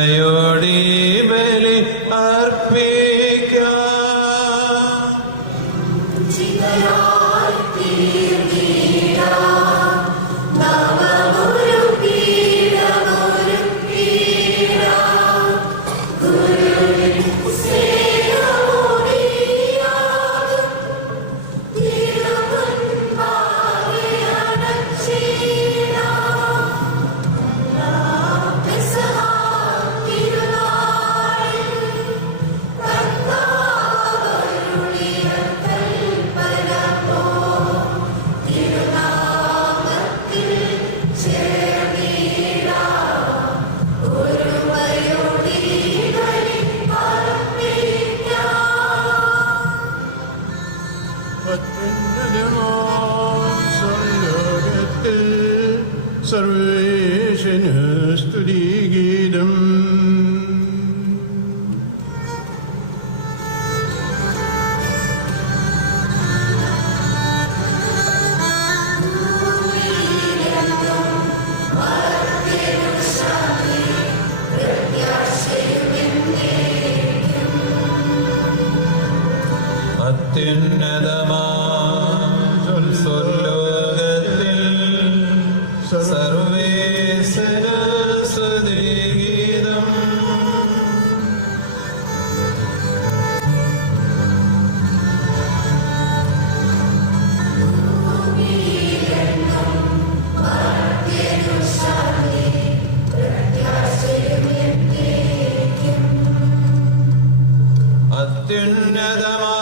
കരുണയോടി ബലി അർപ്പിക്കാം. സർവേശന് സ്തുതിഗീതം. അത്യുന്നതമാ സ്വർലോകത്തിൽ സർവേശ്വര സ്തുതിഗീതം. അത്യുന്നതമാ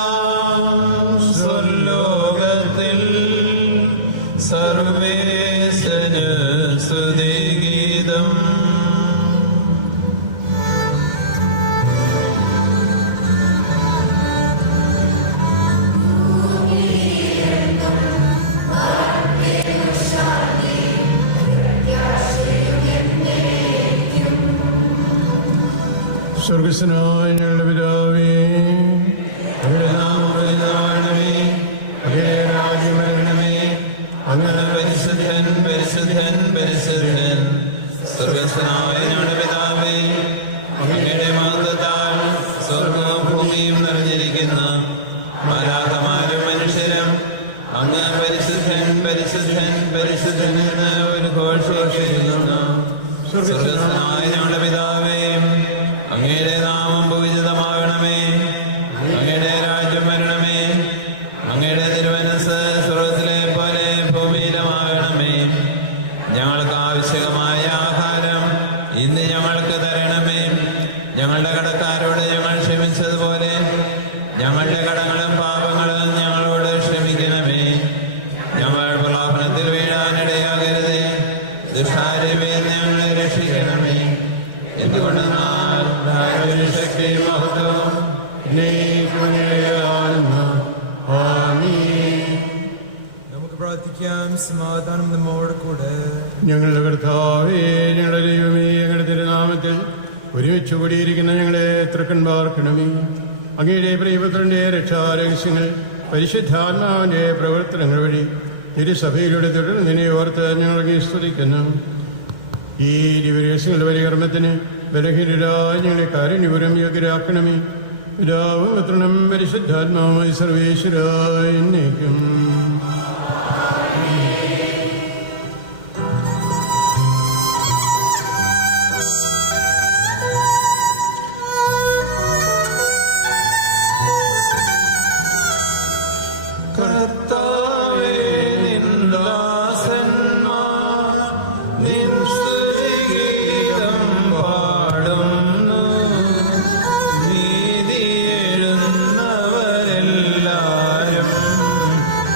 സ്വർലോകത്തിൽ സർവേശ്വര സ്തുതിഗീതം. സ്വർഗസ്വനായ ഞങ്ങളുടെ പിതാവേ, അങ്ങയുടെ നാമം പരിപാലനമേ, അങ്ങയുടെ രാജ്യം വരണമേ, അങ്ങ് പരിശുദ്ധൻ പരിശുദ്ധൻ പരിശുദ്ധൻ. സ്വർഗസ്വനായ ഞങ്ങളുടെ പിതാവേ, അങ്ങയുടെ മഹത്വത്താൽ സ്വർഗവും ഭൂമിയും നിറഞ്ഞിരിക്കുന്ന മാലാഖമാരും മനുഷ്യരും അങ്ങ് പരിശുദ്ധൻ പരിശുദ്ധൻ പരിശുദ്ധൻ എന്ന് ഒരു ഘോഷിക്കുന്നു. സ്വർഗസ്വനായ ഞങ്ങളുടെ പിതാവേ, അങ്ങയുടെ നാമം പൂജിതമാകണമേ, അങ്ങയുടെ രാജ്യം വരണമേ, അങ്ങയുടെ തിരുമനസ്സ് സ്വർഗ്ഗത്തിലെ പോലെ ഭൂമിയിലുമാകണമേ. ഞങ്ങൾക്ക് ആവശ്യമായ ആഹാരം ഇന്ന് ഞങ്ങൾക്ക് തരണമേ. ഞങ്ങളുടെ കടക്കാരോട് ഞങ്ങൾ ക്ഷമിച്ചതുപോലെ ഞങ്ങളുടെ കടങ്ങളും പാപങ്ങളും ഞങ്ങളോട് ക്ഷമിക്കണമേ. ഞങ്ങൾ പ്രലോഭനത്തിൽ വീഴാനിടയാകരുതേ, ദുഷ്ടാരൂപിയിൽ ഞങ്ങളെ രക്ഷിക്കണമേ. എന്തുകൊണ്ടെന്നാൽ ശക്തി മഹത്വം നമുക്ക് പ്രാർത്ഥിക്കാം. സമാധാനം നമ്മോട് കൂടെ. ഞങ്ങളുടെ കർത്താവേ, ഞങ്ങളുടെ ദൈവമേ, ഞങ്ങളുടെ തിരുനാമത്തിൽ ഒരുമിച്ച് കൂടിയിരിക്കുന്ന ഞങ്ങളെ തൃക്കൺ പാർക്കണമേ. അങ്ങയുടെ പ്രിയപുത്രന്റെ രക്ഷാരഹസ്യങ്ങൾ പരിശുദ്ധാത്മാവിന്റെ പ്രവർത്തനങ്ങൾ വഴി തിരുസഭയിലൂടെ തുടർന്ന് നിന്നെ ഓർത്ത് ഞങ്ങൾ സ്തുതിക്കുന്നു. ഈ ദിവരഹസ്യങ്ങളുടെ പരികർമ്മത്തിന് ബലഹീനരായ ഞങ്ങളെ കാരുണ്യപുരം യോഗ്യരാക്കണമേ. പിതാവും പുത്രനും പരിശുദ്ധാത്മാവുമായി സർവേശ്വരായ എന്നേക്കും.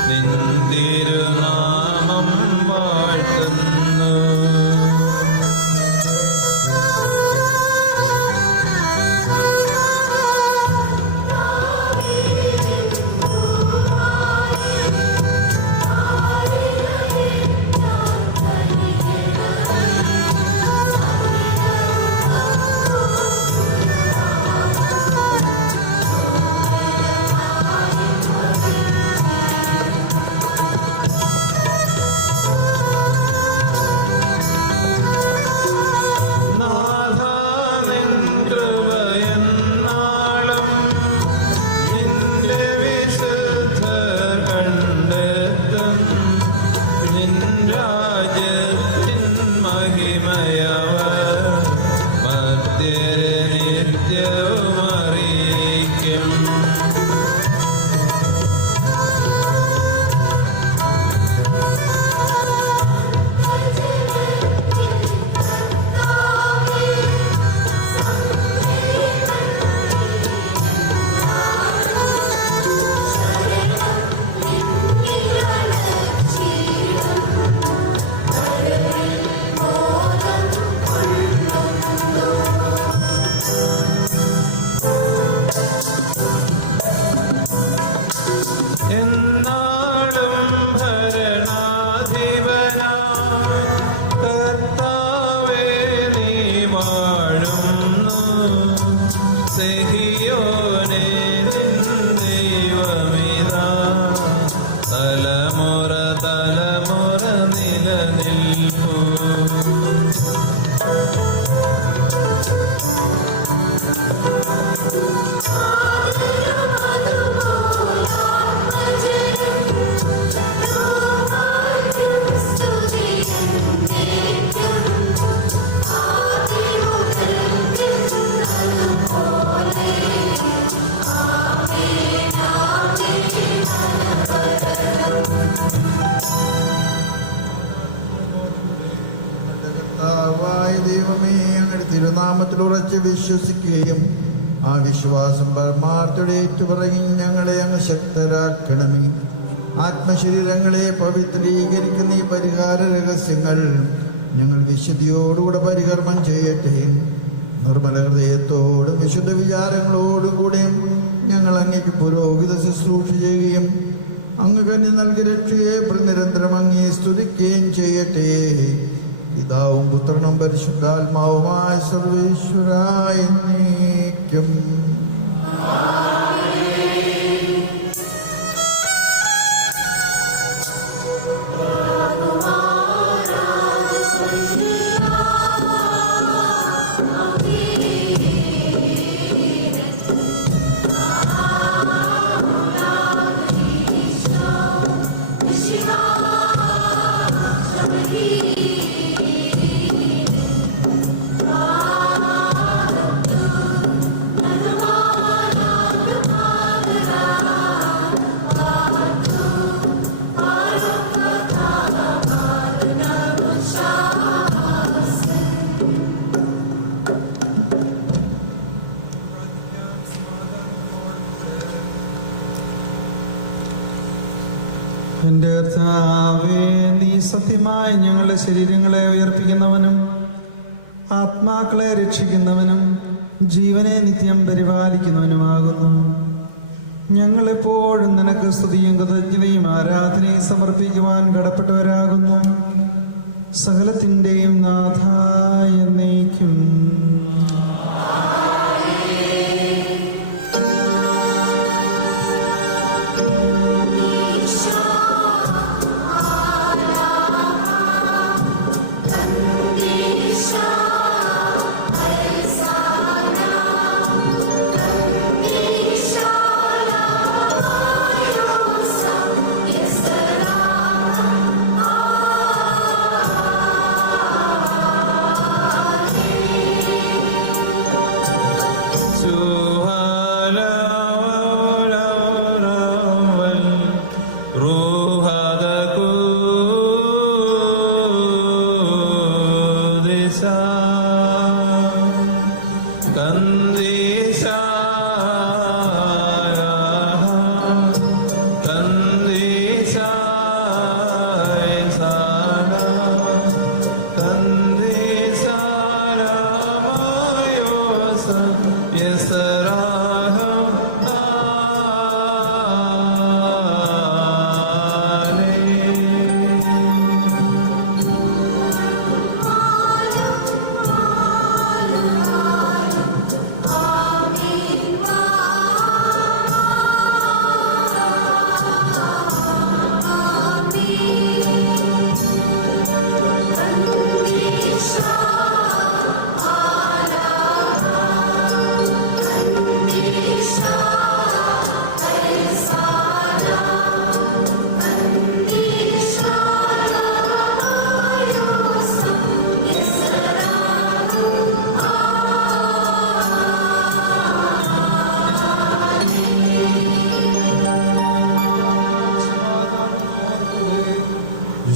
നിൻ നിത്യവും അറിയിക്കും. എന്നാളും ഭരണാധിപനാം കർത്താവേ നീ വാഴുന്നു. സിഹിയോനെ നിൻ ദൈവമിതാ തലമുറ തലമുറ നിലനിൽപ്പൂ. കർത്താവായ ദൈവമേ, അങ്ങയുടെ തിരുനാമത്തിൽ ഉറച്ച് വിശ്വസിക്കുകയും ആ വിശ്വാസം പരമാർത്ഥയുടെ ഏറ്റുപറങ്ങി ഞങ്ങളെ അങ്ങ് ശക്തരാക്കണമേ. ആത്മശരീരങ്ങളെ പവിത്രീകരിക്കുന്ന ഈ പരിഹാര രഹസ്യങ്ങൾ ഞങ്ങൾ വിശുദ്ധിയോടുകൂടെ പരികർമ്മം ചെയ്യട്ടെ. നിർമ്മല ഹൃദയത്തോടും വിശുദ്ധ വിചാരങ്ങളോടും കൂടെ ഞങ്ങൾ അങ്ങേക്ക് പുരോഹിത ശുശ്രൂഷ ചെയ്യുകയും അങ്ങ് കന്നി നൽകി രക്ഷയെ നിരന്തരം അങ്ങേ സ്തുതിക്കുകയും ചെയ്യട്ടെ. പിതാവും പുത്രനും പരിശുദ്ധാത്മാവുമായ സർവേശ്വരായ എന്നേക്കും. എന്റെ കർത്താവേ, നീ സത്യമായി ഞങ്ങളുടെ ശരീരങ്ങളെ ഉയർപ്പിക്കുന്നവനും ആത്മാക്കളെ രക്ഷിക്കുന്നവനും ജീവനെ നിത്യം പരിപാലിക്കുന്നവനുമാകുന്നു. ഞങ്ങളെപ്പോഴും നിനക്ക് സ്തുതിയും കൃതജ്ഞതയും ആരാധനയും സമർപ്പിക്കുവാൻ കടപ്പെട്ടവരാകുന്നു. സകലത്തിൻ്റെയും നാഥ എന്നേക്കും.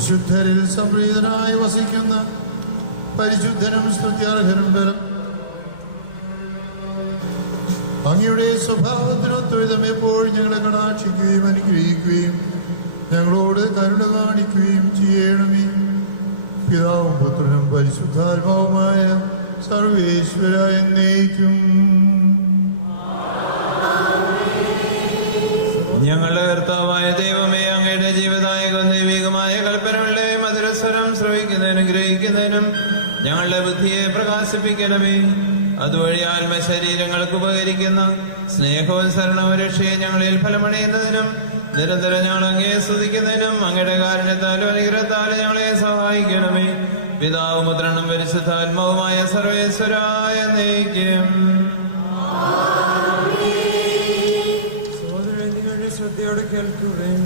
വിശുദ്ധരിൽ സംപ്രീതനായി വസിക്കുന്ന പരിശുദ്ധനും സ്തുത്യാർഹനും ബലം അങ്ങയുടെ സ്വഭാവത്തിനൊത്തുവിധം എപ്പോഴും ഞങ്ങളെ കടാക്ഷിക്കുകയും അനുഗ്രഹിക്കുകയും ഞങ്ങളോട് കരുണ കാണിക്കുകയും ചെയ്യണമേ. പിതാവും പുത്രനും പരിശുദ്ധാത്മാവുമായ സർവേശ്വര എന്നേക്കും. ഞങ്ങളുടെ കർത്താവായ ദൈവമേ, അങ്ങയുടെ ജീവദായകവും ദൈവികമായ കൽപ്പനകളുടെ മധുരസ്വരം ശ്രവിക്കുന്നതിനും ഗ്രഹിക്കുന്നതിനും ഞങ്ങളുടെ ബുദ്ധിയെ പ്രകാശിപ്പിക്കണമേ. അതുവഴി ആത്മശരീരങ്ങൾക്ക് ഉപകരിക്കുന്ന സ്നേഹവും ശരണവും രക്ഷയെ ഞങ്ങളിൽ ഫലമണിയുന്നതിനും നിരന്തരം ഞങ്ങൾ അങ്ങയെ സ്തുതിക്കുന്നതിനും അങ്ങയുടെ കാരുണ്യത്താലും അനുഗ്രഹത്താലും ഞങ്ങളെ സഹായിക്കണമേ. പിതാവും പുത്രനും പരിശുദ്ധാത്മാവുമായ സർവേശ്വരായ എന്നേക്കും. സഹോദരൻ, നിങ്ങളുടെ ശ്രദ്ധയോടെ കേൾക്കുവിൻ.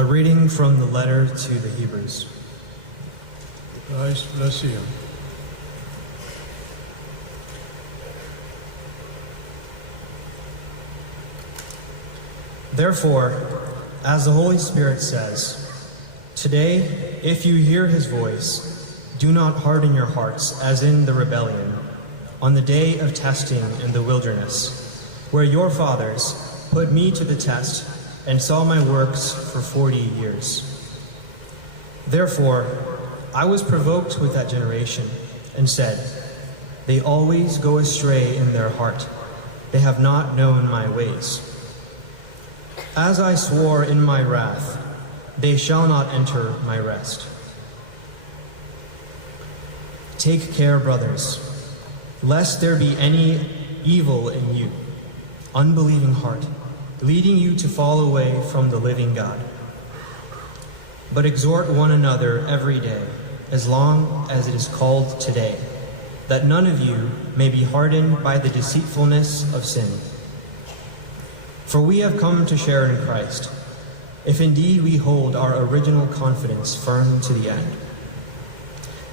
A reading from the letter to the Hebrews. Christ bless you. Therefore, as the Holy Spirit says, today, if you hear his voice, do not harden your hearts as in the rebellion, on the day of testing in the wilderness, where your fathers put me to the test and saw my works for 40 years. Therefore, I was provoked with that generation and said, they always go astray in their heart. They have not known my ways. As I swore in my wrath, they shall not enter my rest. Take care, brothers, lest there be any evil in you, unbelieving heart, leading you to fall away from the living God. But exhort one another every day, as long as it is called today, that none of you may be hardened by the deceitfulness of sin. For we have come to share in Christ, if indeed we hold our original confidence firm to the end.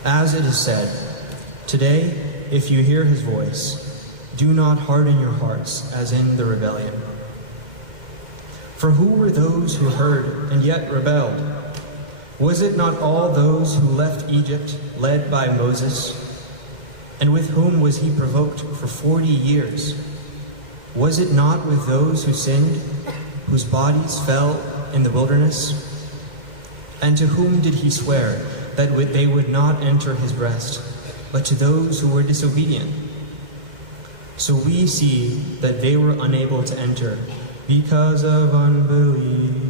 As it is said, today, if you hear his voice, do not harden your hearts as in the rebellion. For who were those who heard and yet rebelled? Was it not all those who left Egypt led by Moses? And with whom was he provoked for 40 years? Was it not with those who sinned, whose bodies fell in the wilderness? And to whom did he swear that they would not enter his rest, but to those who were disobedient? So we see that they were unable to enter because of unbelief.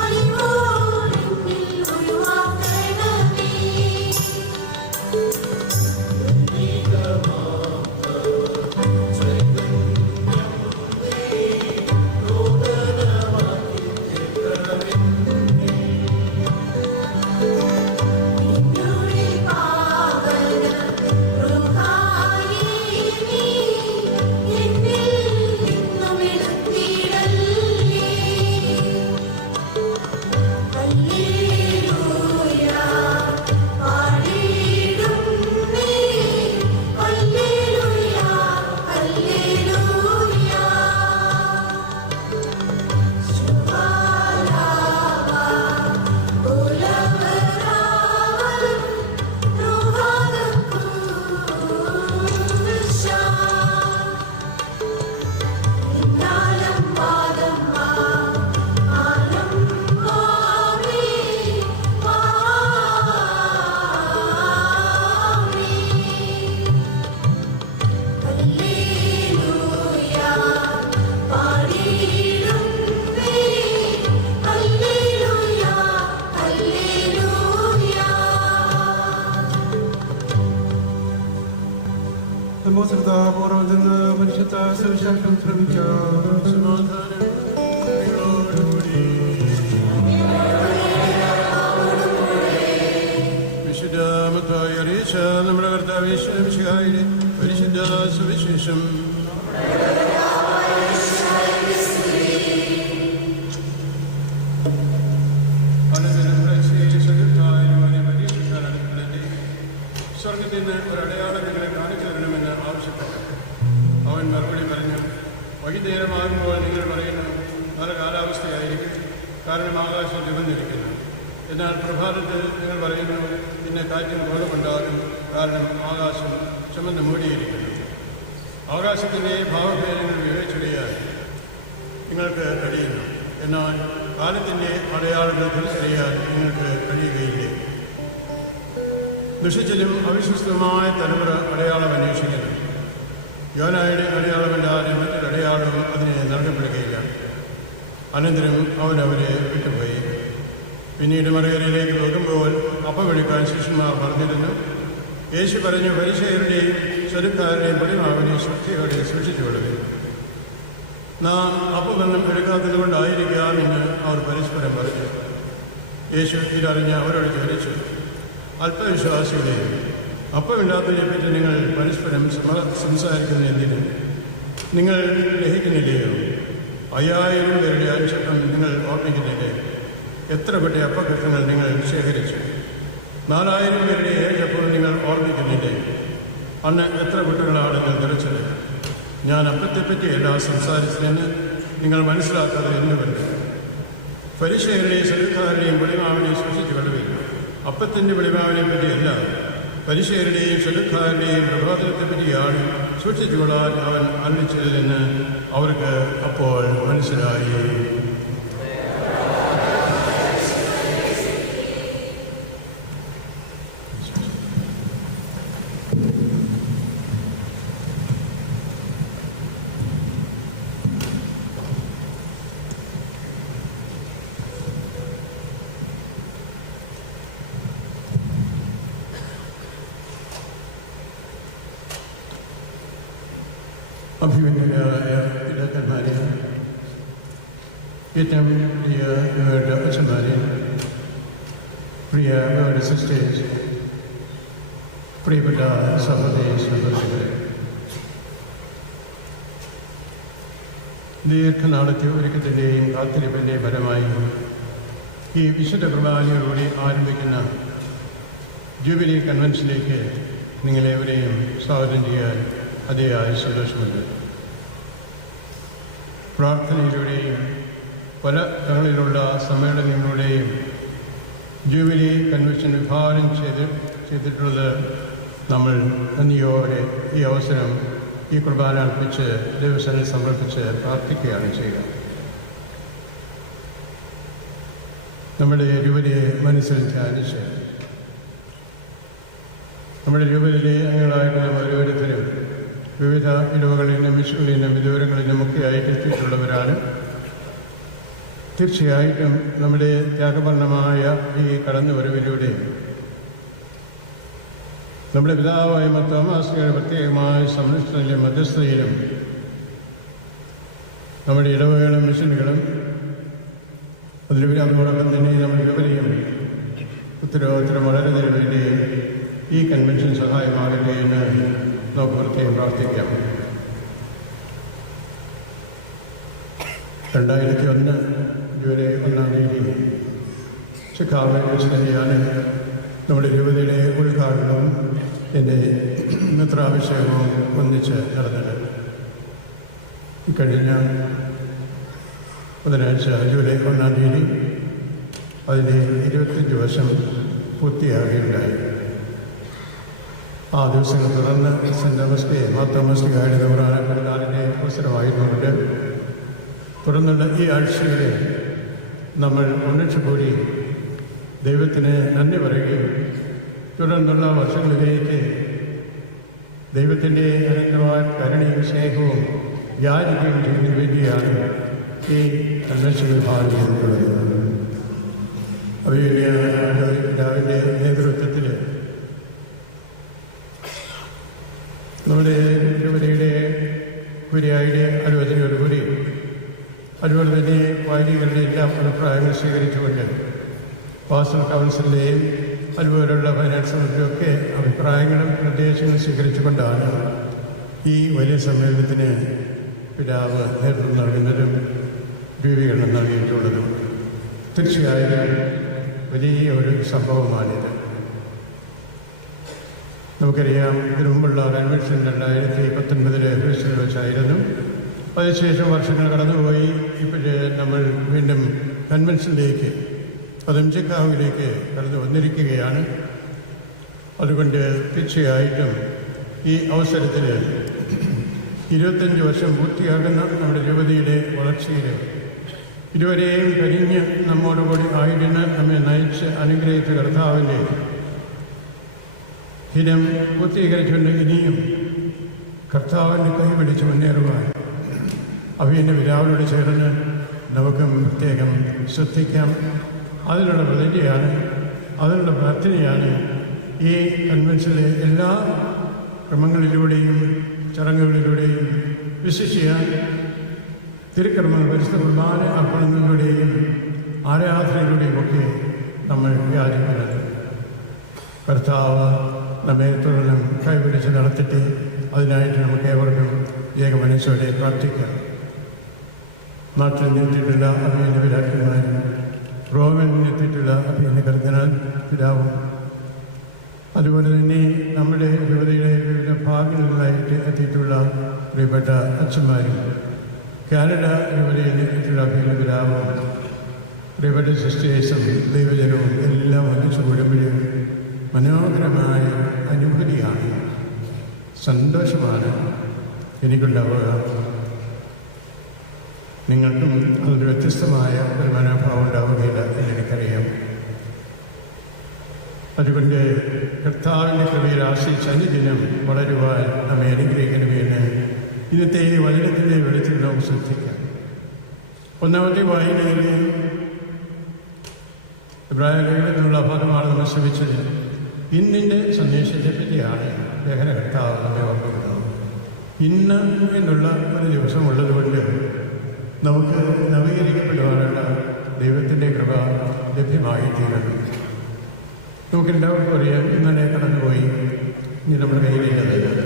Hallelujah. സാക്ഷ്യത്താൽ സുശക്തം ശ്രമിക്കാം. സമാധാനം നിങ്ങളോടുകൂടി. വിശുദ്ധ മത്തായി അറിയിച്ച നമ്മുടെ കർത്താവ് യേശു മിശിഹായുടെ പരിശുദ്ധ സുവിശേഷം. സ്വർഗത്തിൽ നിന്ന് ഒരടയാളം നിങ്ങളെ കാണിച്ചു തരണമെന്ന് ആവശ്യപ്പെട്ടു. അവൻ മറുപടി പറഞ്ഞു, വൈകുന്നേരമാകുമ്പോൾ നിങ്ങൾ പറയുന്നു നല്ല കാലാവസ്ഥയായിരിക്കും, കാരണം ആകാശം നിറഞ്ഞിരിക്കുന്നു. എന്നാൽ പ്രഭാതത്തിൽ നിങ്ങൾ പറയുന്നു പിന്നെ കാറ്റും കോളുമുണ്ടാകും, കാരണം ആകാശം ചുമന്ന് മൂടിയിരിക്കുന്നു. ആകാശത്തിൻ്റെ ഭാവഭേദങ്ങൾ വിവേചിച്ചറിയാൻ നിങ്ങൾക്ക് കഴിയുന്നു, എന്നാൽ കാലത്തിൻ്റെ അടയാളങ്ങൾ തിരിച്ചറിയാൻ നിങ്ങൾക്ക് കഴിയുകയില്ലേ. ദുഷിച്ചതും അവിശ്വസ്തമായ തലമുറ അടയാളം അന്വേഷിക്കുന്നു. യോനായുടെ അടയാളമല്ലാതെ മറ്റൊരടയാളവും അതിനെ നൽകപ്പെടുകയില്ല. അനന്തരം അവൻ അവരെ വിട്ടുപോയി. പിന്നീട് മറുകരയിലേക്ക് നോക്കുമ്പോൾ അപ്പമെടുക്കാൻ ശിഷ്യന്മാർ പറഞ്ഞിരുന്നു. യേശു പറഞ്ഞു, ഫരിസേയരുടെയും സദുക്കാരുടെയും പൊടിമാവിനെ ശ്രദ്ധയോടെ സൂക്ഷിച്ചുകൊള്ളുക. നാം അപ്പമെന്നും എടുക്കാത്തതുകൊണ്ടായിരിക്കാം എന്ന് അവർ പരസ്പരം പറഞ്ഞു. യേശു ഇതറിഞ്ഞ് അവരോട് ചോദിച്ചു, അല്പവിശ്വാസികളെ, അപ്പമില്ലാത്തതിനെപ്പറ്റി നിങ്ങൾ പരസ്പരം സംസാരിക്കുന്നതിനും നിങ്ങൾ ഗ്രഹിക്കുന്നില്ലയോ? 5000 പേരുടെ അഞ്ചപ്പം നിങ്ങൾ ഓർമ്മിക്കുന്നില്ലേ? എത്ര പെട്ട അപ്പകൃത്യങ്ങൾ നിങ്ങൾ ശേഖരിച്ചു? 4000 പേരുടെ 7 അപ്പവും നിങ്ങൾ ഓർമ്മിക്കുന്നില്ലേ? അന്ന് എത്ര കുട്ടികളാണ് നിങ്ങൾ നിറച്ചത്? ഞാൻ അപ്പത്തെപ്പറ്റിയല്ല സംസാരിച്ചതെന്ന് നിങ്ങൾ മനസ്സിലാക്കാതെ എന്നുകൊണ്ട്. ഫരിസേയരുടെയും സദുക്കാരുടെയും പൊടിമാവിനെ സൂക്ഷിച്ചു കൊള്ളുവില്ല. അപ്പത്തിൻ്റെ വെളിമാവിനെ പറ്റിയല്ല, ഫരിസേയരുടെയും സദുക്കാരുടെയും പ്രബോധനത്തെപ്പറ്റിയാണ് സൂക്ഷിച്ചുകൊള്ളാൻ അവൻ അരുളിച്ചതെന്ന് അവർക്ക് അപ്പോൾ മനസ്സിലായി. അഭിമന്യരായ പിതാക്കന്മാരെ, ഏറ്റവും പ്രിയ ഇവരുടെ അച്ഛന്മാരെ, പ്രിയ ഇവരുടെ സിസ്റ്റേഴ്സ്, പ്രിയപ്പെട്ട സഹോദരി സഹോദരങ്ങളെ, ദീർഘനാളത്തെ ഒരുക്കത്തിൻ്റെയും കാത്തിരിപ്പിൻ്റെയും ഫലമായി ഈ വിശുദ്ധ കുർബാനയോടുകൂടി ആരംഭിക്കുന്ന ജൂബിലി കൺവെൻഷനിലേക്ക് നിങ്ങളെവരെയും സ്വാഗതം ചെയ്യാൻ അതിയായ സന്തോഷമുണ്ട്. പ്രാർത്ഥനയിലൂടെയും പല തരങ്ങളിലുള്ള സമ്മേളനങ്ങളിലൂടെയും ജൂബിലി കൺവെൻഷൻ വിഭാവനം ചെയ്തിട്ടുള്ളത് നമ്മൾ നന്ദിയോടെ ഈ അവസരം ഈ കുർബാന അർപ്പിച്ച് ദൈവസന്നിധിയിൽ സമർപ്പിച്ച് പ്രാർത്ഥിക്കുകയാണ് ചെയ്യുക. നമ്മുടെ ജൂബിലിയെ മനസ്സിൽ ധ്യാനിച്ച് നമ്മുടെ ജൂബിലിയിലെ അംഗങ്ങളായിട്ടുള്ള ഓരോരുത്തരും വിവിധ ഇടവകളിൽ നിന്നും വിഷുകളിൽ നിന്നും വിദൂരങ്ങളിൽ നിന്നുമൊക്കെയായിട്ട് എത്തിയിട്ടുള്ളവരാണ്. തീർച്ചയായിട്ടും നമ്മുടെ ത്യാഗപൂർണമായ ഈ കടന്നുവരവിലൂടെ നമ്മുടെ പിതാവായ തോമാശ്ലീഹയുടെ പ്രത്യേകമായ സംരക്ഷണയിലും മധ്യസ്ഥതയിലും നമ്മുടെ ഇടവകളും മിഷനുകളും അതിലുപരിയോടൊപ്പം തന്നെ നമ്മുടെ വിപണിയും ഉത്തരവാദിത്തം വളരുന്നതിന് വേണ്ടി ഈ കൺവെൻഷൻ സഹായമാകട്ടെ എന്ന് നമുക്ക് പ്രത്യേകം പ്രാർത്ഥിക്കാം. 2001 ജൂലൈ 1-ാം തീയതി ചിക്കാഗോയിൽ വെച്ച് തന്നെയാണ് നമ്മുടെ രൂപതയുടെ ഉദ്ഘാടനവും എൻ്റെ മിത്രാഭിഷേകവും ഒന്നിച്ച് നടന്നത്. ഇക്കഴിഞ്ഞ ബുധനാഴ്ച ജൂലൈ 1-ാം തീയതി അതിൻ്റെ 25 വർഷം പൂർത്തിയാകുകയുണ്ടായി. ആ ദിവസങ്ങൾ തുടർന്ന് സെൻറ് തോമസ് മാർത്തോമാശ്ലീഹായുടെ നൂറാനാളിൻ്റെ അവസരമായിരുന്നുകൊണ്ട് തുടർന്നുള്ള ഈ ആഴ്ചയിൽ നമ്മൾ ഒന്നിച്ചുകൂടി ദൈവത്തിന് നന്ദി പറയുകയും തുടർന്നുള്ള വർഷങ്ങളിലേക്ക് ദൈവത്തിൻ്റെ അനന്തമായ കരുണയും സ്നേഹവും യാചിക്കുകയും ചെയ്യുന്നതിന് വേണ്ടിയാണ് ഈ കൺവെൻഷൻ വിഭാവനം ചെയ്തിട്ടുള്ളത്. പിതാവിൻ്റെ നേതൃത്വത്തിൽ നമ്മുടെ രൂപതയുടെ ഉപരിയായിട്ട് അനുവദനയോടുകൂടി അതുപോലെ തന്നെ വൈദികരുടെ എല്ലാം അഭിപ്രായങ്ങൾ സ്വീകരിച്ചുകൊണ്ട് പാസ്റ്റർ കൗൺസിലിൻ്റെയും അതുപോലുള്ള ഫൈനാൻസ് കമ്മിറ്റിയൊക്കെ അഭിപ്രായങ്ങളും നിർദ്ദേശങ്ങളും സ്വീകരിച്ചുകൊണ്ടാണ് ഈ വലിയ സമ്മേളനത്തിന് പിതാവ് നേതൃത്വം നൽകുന്നതും രൂപീകരണം നൽകിയിട്ടുള്ളതും. തീർച്ചയായും വലിയ ഒരു സംഭവമാണിത്. നമുക്കറിയാം, ഇതിനു മുമ്പുള്ള കൺവെൻഷൻ 2019 ബ്രസീലിൽ വെച്ചായിരുന്നു. അതിനുശേഷം വർഷങ്ങൾ കടന്നുപോയി. ഇപ്പോഴേ നമ്മൾ വീണ്ടും കൺവെൻഷനിലേക്ക്, അതും ചിക്കാഗോയിലേക്ക് കടന്നു വന്നിരിക്കുകയാണ്. അതുകൊണ്ട് തീർച്ചയായിട്ടും ഈ അവസരത്തിൽ 25 വർഷം പൂർത്തിയാകുന്ന നമ്മുടെ രൂപതയുടെ വളർച്ചയിൽ ഇതുവരെയും കരിഞ്ഞ് നമ്മോടുകൂടി ആയിരുന്ന് നമ്മെ നയിച്ച് അനുഗ്രഹിച്ച കർത്താവിൻ്റെ ഹിതം പൂർത്തീകരിച്ചുകൊണ്ട് ഇനിയും കർത്താവിൻ്റെ കൈ പിടിച്ച് മുന്നേറുവാൻ അഭിയൻ്റെ പിതാവിനോട് ചേർന്ന് നമുക്കും പ്രത്യേകം ശ്രദ്ധിക്കാം. അതിനുള്ള പ്രതിജ്ഞയാണ്, അതിനുള്ള പ്രാർത്ഥനയാണ് ഈ കൺവെൻഷനിലെ എല്ലാ ക്രമങ്ങളിലൂടെയും ചടങ്ങുകളിലൂടെയും വിശിഷ്യ തിരുക്കർമ്മങ്ങൾ പരിശുദ്ധ കുർബാന അർപ്പണങ്ങളിലൂടെയും ആരാധനയിലൂടെയും ഒക്കെ നമ്മൾ യാചിക്കുന്നത്. കർത്താവ് നമ്മെ തുടർന്നും കൈപിടിച്ച് നടത്തിയിട്ട് അതിനായിട്ട് നമുക്ക് ഏവർക്കും ഏക മനസ്സോടെ പ്രാർത്ഥിക്കാം. നാട്ടിൽ നിന്നെത്തിയിട്ടുള്ള അഭിയൻ്റെ പിതാക്കന്മാരും റോമിൽ നിന്നെത്തിയിട്ടുള്ള അഭിയൻ്റെ കർദിനാൾ പിതാവും അതുപോലെ തന്നെ നമ്മുടെ രൂപതയുടെ വിവിധ ഭാഗങ്ങളിലായിട്ട് എത്തിയിട്ടുള്ള പ്രിയപ്പെട്ട അച്ഛന്മാരും കാനഡ രൂപതയിൽ എത്തിയിട്ടുള്ള അഭിയൻ്റെ പിതാവും പ്രിയപ്പെട്ട സിസ്റ്റേഴ്സും ദൈവജനവും എല്ലാം ഒന്നിച്ചു കൂടുമ്പോഴും മനോഹരമായ അനുഭൂതിയാണ്, സന്തോഷമാണ് എനിക്കുണ്ടാവുക. നിങ്ങൾക്കും അതൊരു വ്യത്യസ്തമായ ഒരു മനോഭാവം ഉണ്ടാവുകയില്ല എന്നെനിക്കറിയാം. അതുകൊണ്ട് കർത്താവിൻ്റെ കൃപയിൽ ആശ്രയിച്ച് അനുദിനം വളരുവാൻ നമ്മെ അനുഗ്രഹിക്കണമെന്ന് ഇന്നത്തെ ഈ വചനത്തിൻ്റെ വെളിച്ചത്തിൽ നമുക്ക് ശ്രദ്ധിക്കാം. ഒന്നാമത്തെ വായനയിൽ ഇബ്രാഹിം എന്നുള്ള ഭാഗമാണ് നമ്മൾ ശ്രമിച്ചത്. ഇന്നിൻ്റെ സന്ദേശത്തെ പറ്റിയാണ് ലേഖനകർത്താവ് നമ്മെ ഓർമ്മിക്കുന്നത്. ഇന്ന് എന്നുള്ള ഒരു ദിവസം ഉള്ളതുകൊണ്ട് നമുക്ക് നവീകരിക്കപ്പെടുവാനുള്ള ദൈവത്തിൻ്റെ കൃപ ലഭ്യമായി തീരണം. നമുക്കെല്ലാവർക്കും അറിയാം, ഇന്നലെ കടന്നുപോയി, ഇനി നമ്മുടെ കയ്യിലില്ലത്.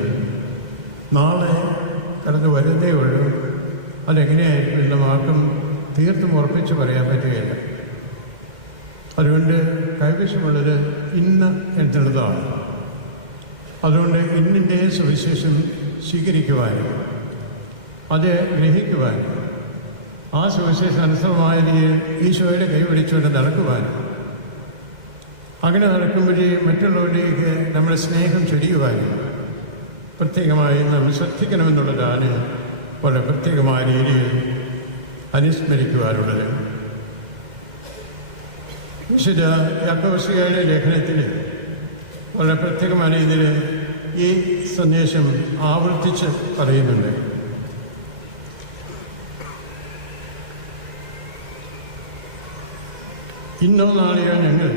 നാളെ കടന്നു വരുന്നേ ഉള്ളൂ. അതെങ്ങനെയായിരിക്കും എന്ന മാർഗം തീർത്തും ഉറപ്പിച്ച് പറയാൻ പറ്റുകയില്ല. അതുകൊണ്ട് കൈവശമുള്ളത് ഇന്ന് എന്നുള്ളതാണ്. അതുകൊണ്ട് ഇന്നിൻ്റെ സുവിശേഷം സ്വീകരിക്കുവാനും അത് ഗ്രഹിക്കുവാനും ആ സുവിശേഷം അനുസൃതമായ രീതിയിൽ ഈശോയുടെ കൈപിടിച്ചുകൊണ്ട് നടക്കുവാനും അങ്ങനെ നടക്കുമ്പോഴേ മറ്റുള്ളവരിലേക്ക് നമ്മുടെ സ്നേഹം ചൊരിയുവാനും പ്രത്യേകമായി നമ്മൾ ശ്രദ്ധിക്കണമെന്നുള്ളതാണ് വളരെ പ്രത്യേകമായ രീതിയിൽ അനുസ്മരിക്കുവാനുള്ളത്. വിശുദ്ധ യാക്കോബുസ്ലിഹായുടെ ലേഖനത്തിൽ വളരെ പ്രത്യേകമായ രീതിയിൽ ഈ സന്ദേശം ആവർത്തിച്ച് പറയുന്നുണ്ട്. ഇന്നോ നാളെയോ ഞങ്ങൾ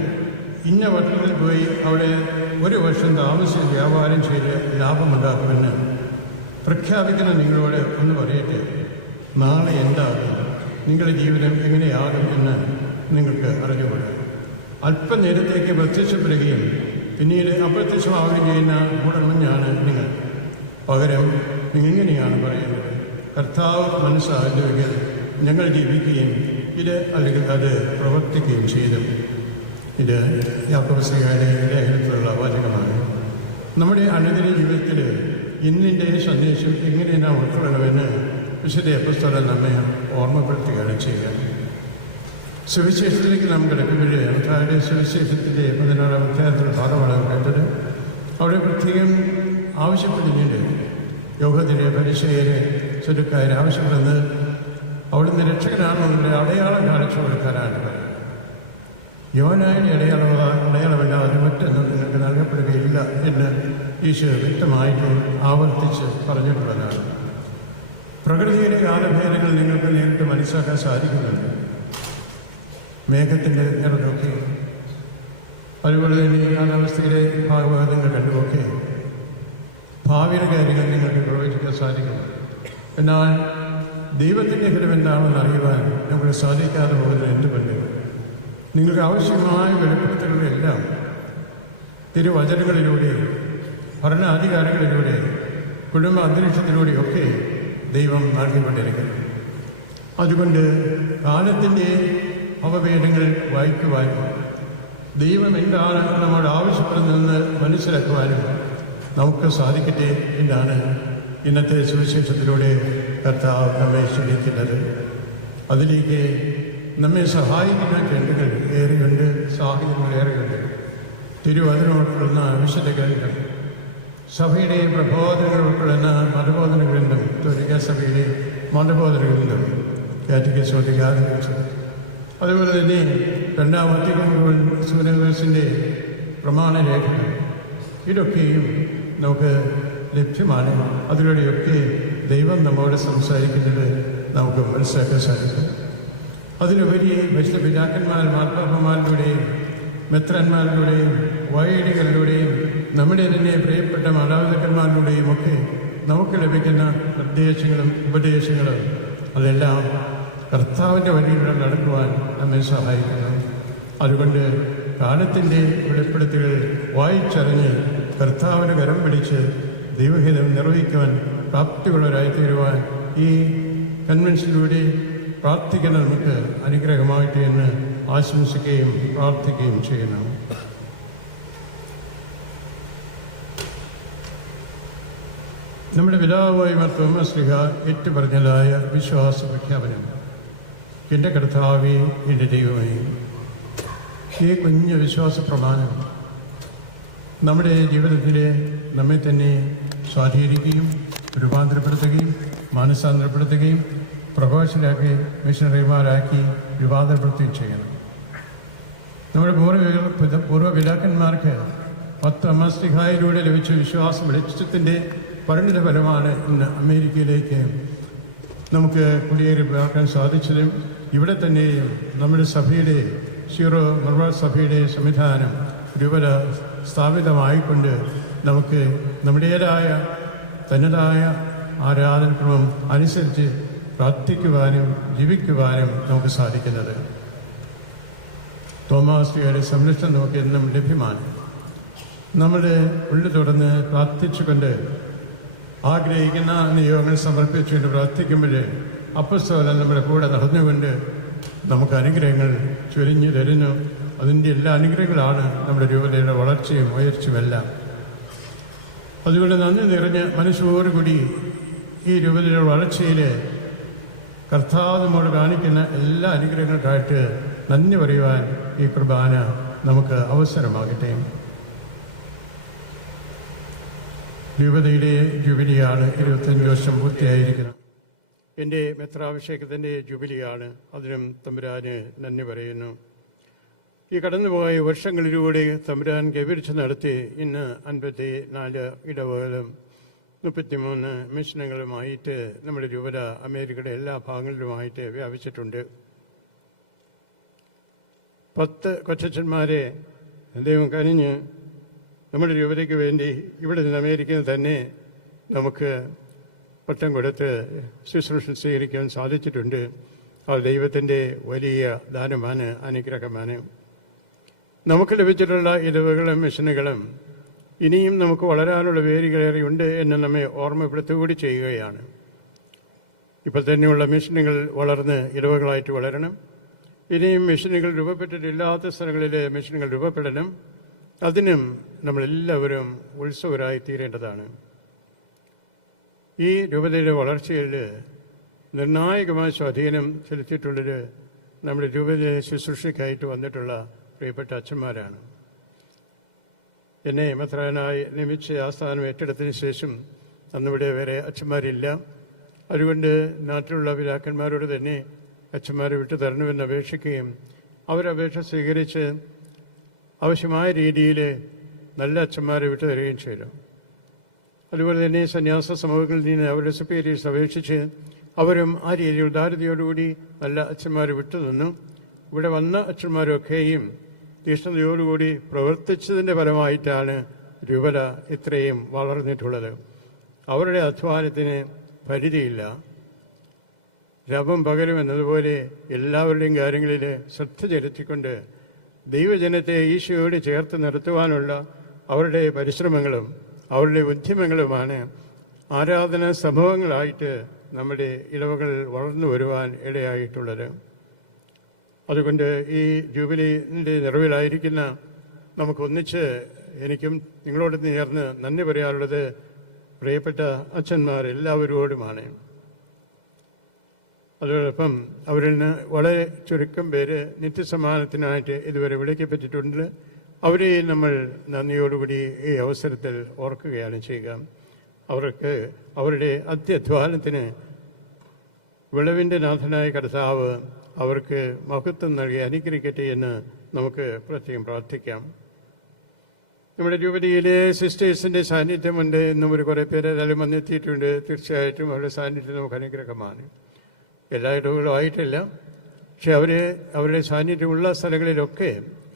ഇന്ന പട്ടണത്തിൽ പോയി അവിടെ 1 വർഷം താമസിച്ച് വ്യാപാരം ചെയ്ത് ലാഭമുണ്ടാക്കുമെന്ന് പ്രഖ്യാപിക്കുന്ന നിങ്ങളോട് ഒന്ന് പറയട്ടെ. നാളെ എന്താകും, നിങ്ങളുടെ ജീവിതം എങ്ങനെയാകും എന്ന് നിങ്ങൾക്ക് അറിഞ്ഞുകൂടാ. അല്പനേരത്തേക്ക് പ്രത്യക്ഷപ്പെടുകയും പിന്നീട് അപ്രത്യക്ഷമാവുകയും ചെയ്യുന്ന മൂടമഞ്ഞാണ് നിങ്ങൾ. പകരം നിങ്ങളിങ്ങനെയാണ് പറയുന്നത്, കർത്താവ് മനസ്സാകുമെങ്കിൽ ഞങ്ങൾ ജീവിക്കുകയും ഇത് അല്ലെങ്കിൽ അത് പ്രവർത്തിക്കുകയും ചെയ്തു. ഇത് യാക്കോബുസ്ലിഹായുടെ ലേഖനത്തിലുള്ള വാചകമാണ്. നമ്മുടെ അനുദിന ജീവിതത്തിൽ ഇന്നിൻ്റെ സന്ദേശം എങ്ങനെ നാം ഉൾക്കൊള്ളണമെന്ന് വിശുദ്ധ അപ്പോസ്തലൻ നമ്മെ ഓർമ്മപ്പെടുത്തുകയാണ് ചെയ്യുക. സുവിശേഷത്തിലേക്ക് നാം കിടക്കുമ്പോഴേ മത്തായിയുടെ സുവിശേഷത്തിൻ്റെ 16-ാം അധ്യായത്തിലുള്ള ഭാഗമാണ് കേട്ടത്. അവിടെ പ്രത്യേകം ആവശ്യപ്പെടുന്നുണ്ട്, യഹൂദരെ പരിസയരെ ചുരുക്കാരെ ആവശ്യപ്പെടുന്നത് അവിടുന്ന് രക്ഷകനാണെന്നുള്ള അടയാളം കാണിച്ചു കൊടുക്കാനാണ് പറയുന്നത്. യോനായുടെ അടയാളമില്ലാതെ മറ്റൊന്നും നിങ്ങൾക്ക് നൽകപ്പെടുകയില്ല എന്ന് ഈശോ വ്യക്തമായിട്ട് ആവർത്തിച്ച് പറഞ്ഞിട്ടുള്ളതാണ്. പ്രകൃതിയുടെ കാലഭേദങ്ങൾ നിങ്ങൾക്ക് നേരിട്ട് മനസ്സിലാക്കാൻ സാധിക്കുന്നുണ്ട്. മേഘത്തിൻ്റെ നിറം നോക്കി, അതുപോലെ തന്നെ കാലാവസ്ഥയിലെ ഭാഗഭാഗങ്ങൾ കണ്ടുമൊക്കെ ഭാവിയുടെ കാര്യങ്ങൾ നിങ്ങൾക്ക് പ്രവചിക്കാൻ സാധിക്കും. എന്നാൽ ദൈവത്തിൻ്റെ ഹിതം എന്താണെന്ന് അറിയുവാൻ നമുക്ക് സാധിക്കാതെ പോകുന്നത് എന്തുകൊണ്ട്? നിങ്ങൾക്ക് ആവശ്യമായ വെളിപ്പെടുത്തലുകളെല്ലാം തിരുവചനങ്ങളിലൂടെ, ഭരണാധികാരികളിലൂടെ, കുടുംബ അന്തരീക്ഷത്തിലൂടെയൊക്കെ ദൈവം നൽകിക്കൊണ്ടിരിക്കുന്നു. അതുകൊണ്ട് കാലത്തിൻ്റെ അവഭേദങ്ങൾ വായിക്കുവാനും ദൈവം എന്താണ് നമ്മോട് ആവശ്യപ്പെടുന്നതെന്ന് മനസ്സിലാക്കുവാനും നമുക്ക് സാധിക്കട്ടെ എന്നാണ് ഇന്നത്തെ സുവിശേഷത്തിലൂടെ കർത്താവ് നമ്മെ ക്ഷണിക്കുന്നത്. അതിലേക്ക് നമ്മെ സഹായിക്കുന്ന ചിന്തകൾ ഏറെയുണ്ട്, സാഹചര്യങ്ങൾ ഏറെയുണ്ട്. തിരുവചനോടുള്ള വിശുദ്ധ ഗ്രന്ഥം, സഭയുടെ പ്രബോധനങ്ങൾ ഉൾക്കൊള്ളുന്ന മതബോധന ഗ്രന്ഥം, കത്തോലിക്ക സഭയുടെ മതബോധന ഗ്രന്ഥം, കാറ്റഗിസോട്ടിക് ആർഡിനൻസ്, അതുപോലെ തന്നെ രണ്ടാം വത്തിക്കാൻ സൂര്യസിൻ്റെ പ്രമാണരേഖകൾ, ഇതൊക്കെയും നമുക്ക് ലഭ്യമാണ്. അതിലൂടെയൊക്കെ ദൈവം നമ്മോട് സംസാരിക്കുന്നത് നമുക്ക് മനസ്സിലാക്കാൻ സാധിക്കും. അതിലുപരി വിശുദ്ധ പിതാക്കന്മാർ, മാർപ്പാപ്പന്മാരിലൂടെയും മെത്രന്മാരിലൂടെയും വൈദികരിലൂടെയും നമ്മുടെ തന്നെ പ്രിയപ്പെട്ട മാതാപിതാക്കന്മാരിലൂടെയും ഒക്കെ നമുക്ക് ലഭിക്കുന്ന നിർദ്ദേശങ്ങളും ഉപദേശങ്ങളും അതെല്ലാം കർത്താവിൻ്റെ വഴിയിലൂടെ നടക്കുവാൻ നമ്മെ സഹായിക്കുന്നു. അതുകൊണ്ട് കാലത്തിൻ്റെ വെളിപ്പെടുത്തലുകൾ വായിച്ചറിഞ്ഞ് കർത്താവിൻ്റെ കരം പിടിച്ച് ദൈവഹിതം നിർവഹിക്കുവാൻ പ്രാപ്തിയുള്ളവരായി തീരുവാൻ ഈ കൺവെൻഷനിലൂടെ പ്രാർത്ഥിക്കുന്ന നമുക്ക് അനുഗ്രഹമായിട്ട് എന്ന് ആശംസിക്കുകയും പ്രാർത്ഥിക്കുകയും ചെയ്യുന്നു. നമ്മുടെ പിതാവായ തോമസ് ശ്ലീഹ ഏറ്റുപറഞ്ഞതായ വിശ്വാസ പ്രഖ്യാപനം, എൻ്റെ കർത്താവേ, എൻ്റെ ദൈവമേ, ഈ കുഞ്ഞു വിശ്വാസ പ്രമാണം നമ്മുടെ ജീവിതത്തിൽ നമ്മെ തന്നെ സ്വാധീനിക്കുകയും രൂപാന്തരപ്പെടുത്തുകയും മാനസാന്തരപ്പെടുത്തുകയും പ്രഭാഷകരാക്കി മിഷണറിമാരാക്കി രൂപാന്തരപ്പെടുത്തുകയും ചെയ്യണം. നമ്മുടെ പൂർവ്വപിതാക്കന്മാർക്ക് 10 അമ്മസ്ലിഹായിലൂടെ ലഭിച്ച വിശ്വാസ വെളിച്ചത്തിൻ്റെ പരിണിത ഫലമാണ് ഇന്ന് അമേരിക്കയിലേക്ക് നമുക്ക് കുടിയേറി പാർക്കാൻ സാധിച്ചതും ഇവിടെ തന്നെയും നമ്മുടെ സഭയുടെ സീറോ മലബാർ സഭയുടെ സംവിധാനം രൂപത സ്ഥാപിതമായിക്കൊണ്ട് നമുക്ക് നമ്മുടേതായ തനതായ ആരാധനക്രമം അനുസരിച്ച് പ്രാർത്ഥിക്കുവാനും ജീവിക്കുവാനും നമുക്ക് സാധിക്കുന്നത്. തോമാശ്രീയുടെ സംരക്ഷണം നമുക്ക് എന്നും ലഭ്യമാണ്. നമ്മുടെ ഉള്ളിൽ തുറന്ന് പ്രാർത്ഥിച്ചുകൊണ്ട് ആഗ്രഹിക്കുന്ന നിയോഗങ്ങൾ സമർപ്പിച്ചുകൊണ്ട് പ്രാർത്ഥിക്കുമ്പോൾ അപ്പസ്തലൻ നമ്മുടെ കൂടെ നടന്നുകൊണ്ട് നമുക്ക് അനുഗ്രഹങ്ങൾ ചൊരിഞ്ഞു തരുന്നു. അതിൻ്റെ എല്ലാ അനുഗ്രഹങ്ങളാണ് നമ്മുടെ രൂപതയുടെ വളർച്ചയും ഉയർച്ചയുമെല്ലാം. അതുകൊണ്ട് നന്ദി നിറഞ്ഞ മനസ്സോടുകൂടി ഈ രൂപതയുടെ വളർച്ചയിൽ കർത്താവ് നമ്മോട് കാണിക്കുന്ന എല്ലാ അനുഗ്രഹങ്ങൾക്കായിട്ട് നന്ദി പറയുവാൻ ഈ കുർബാന നമുക്ക് അവസരമാകട്ടെ. രൂപതയുടെ ജൂബിലിയാണ് 25 വർഷം പൂർത്തിയായിരിക്കുന്നത്. എൻ്റെ മെത്രാഭിഷേകത്തിൻ്റെ ജൂബിലിയാണ്. അതിനും തമ്പുരാന് നന്ദി പറയുന്നു. ഈ കടന്നുപോയ വർഷങ്ങളിലൂടെ തമ്പുരാൻ കൈവരിച്ച് നടത്തി ഇന്ന് 54 ഇടവകളും 33 മിഷനുകളുമായിട്ട് നമ്മുടെ രൂപത അമേരിക്കയുടെ എല്ലാ ഭാഗങ്ങളിലുമായിട്ട് വ്യാപിച്ചിട്ടുണ്ട്. 10 കൊച്ചന്മാരെ ദൈവം കനിഞ്ഞ് നമ്മുടെ രൂപതയ്ക്ക് വേണ്ടി ഇവിടെ നിന്ന് അമേരിക്കയിൽ തന്നെ നമുക്ക് പട്ടം കൊടുത്ത് ശുശ്രൂഷ സ്വീകരിക്കാൻ സാധിച്ചിട്ടുണ്ട്. അത് ദൈവത്തിൻ്റെ വലിയ ദാനമാണ്, അനുഗ്രഹമാണ്. നമുക്ക് ലഭിച്ചിട്ടുള്ള ഇടവകളും മിഷനുകളും ഇനിയും നമുക്ക് വളരാനുള്ള വേരുകളേറെയുണ്ട് എന്ന് നമ്മെ ഓർമ്മപ്പെടുത്തുകൂടി ചെയ്യുകയാണ്. ഇപ്പോൾ തന്നെയുള്ള മിഷനുകൾ വളർന്ന് ഇടവകളായിട്ട് വളരണം. ഇനിയും മിഷനുകൾ രൂപപ്പെട്ടിട്ടില്ലാത്ത സ്ഥലങ്ങളിലെ മിഷനുകൾ രൂപപ്പെടണം. അതിനും നമ്മളെല്ലാവരും ഉത്സുകരായി തീരേണ്ടതാണ്. ഈ രൂപതയുടെ വളർച്ചയിൽ നിർണായകമായ സ്വാധീനം ചെലുത്തിയിട്ടുള്ളത് നമ്മുടെ രൂപതയെ ശുശ്രൂഷയ്ക്കായിട്ട് വന്നിട്ടുള്ള പ്രിയപ്പെട്ട അച്ഛന്മാരാണ്. എന്നെ മെത്രാനായി നിയമിച്ച ആസ്ഥാനം ഏറ്റെടുത്തതിന് ശേഷം അന്നിവിടെ വേറെ അച്ഛന്മാരില്ല. അതുകൊണ്ട് നാട്ടിലുള്ള പിതാക്കന്മാരോട് തന്നെ അച്ഛന്മാരെ വിട്ടു തരണമെന്ന് അപേക്ഷിക്കുകയും അവരപേക്ഷ സ്വീകരിച്ച് ആവശ്യമായ രീതിയിൽ നല്ല അച്ഛന്മാരെ വിട്ടു തരികയും ചെയ്തു. അതുപോലെ തന്നെ സന്യാസ സമൂഹങ്ങളിൽ നിന്ന് അവരുടെ സുപ്പീരിയേഴ്സ് അപേക്ഷിച്ച് അവരും ആ രീതിയിൽ ഉദാരതയോടുകൂടി നല്ല അച്ഛന്മാരെ വിട്ടു നിന്നു. ഇവിടെ വന്ന അച്ഛന്മാരൊക്കെയും തീഷ്ണതയോടുകൂടി പ്രവർത്തിച്ചതിൻ്റെ ഫലമായിട്ടാണ് രൂപത ഇത്രയും വളർന്നിട്ടുള്ളത്. അവരുടെ അധ്വാനത്തിന് പരിധിയില്ല. രവും പകലും എന്നതുപോലെ എല്ലാവരുടെയും കാര്യങ്ങളിൽ ശ്രദ്ധ ചെലുത്തിക്കൊണ്ട് ദൈവജനത്തെ ഈശോയോട് ചേർത്ത് നിർത്തുവാനുള്ള അവരുടെ പരിശ്രമങ്ങളും അവരുടെ ഉദ്യമങ്ങളുമാണ് ആരാധനാ സംഭവങ്ങളായിട്ട് നമ്മുടെ ഇടവകൾ വളർന്നു വരുവാൻ ഇടയായിട്ടുള്ളത്. അതുകൊണ്ട് ഈ ജൂബിലിൻ്റെ നിറവിലായിരിക്കുന്ന നമുക്കൊന്നിച്ച് എനിക്കും നിങ്ങളോട് ചേർന്ന് നന്ദി പറയാനുള്ളത് പ്രിയപ്പെട്ട അച്ഛന്മാർ എല്ലാവരോടുമാണ്. അതോടൊപ്പം അവരിൽ നിന്ന് വളരെ ചുരുക്കം പേര് നിത്യസമ്മാനത്തിനായിട്ട് ഇതുവരെ വിളിക്കപ്പെട്ടിട്ടുണ്ട്. അവരെ നമ്മൾ നന്ദിയോടുകൂടി ഈ അവസരത്തിൽ ഓർക്കുകയാണ് ചെയ്യുക. അവർക്ക് അവരുടെ അത്യധ്വാനത്തിന് വിളവിൻ്റെ നാഥനായ കർത്താവ് അവർക്ക് മഹത്വം നൽകി അനുഗ്രഹിക്കട്ടെ എന്ന് നമുക്ക് പ്രത്യേകം പ്രാർത്ഥിക്കാം. നമ്മുടെ ജൂബിലിയിലെ സിസ്റ്റേഴ്സിൻ്റെ സാന്നിധ്യമുണ്ട്. ഇന്നും ഒരു കുറേ പേര് ഏതായാലും വന്നെത്തിയിട്ടുണ്ട്. തീർച്ചയായിട്ടും അവരുടെ സാന്നിധ്യം നമുക്ക് അനുഗ്രഹമാണ്. എല്ലാ ഇടവുകളും ആയിട്ടില്ല, പക്ഷെ അവരുടെ സാന്നിധ്യമുള്ള സ്ഥലങ്ങളിലൊക്കെ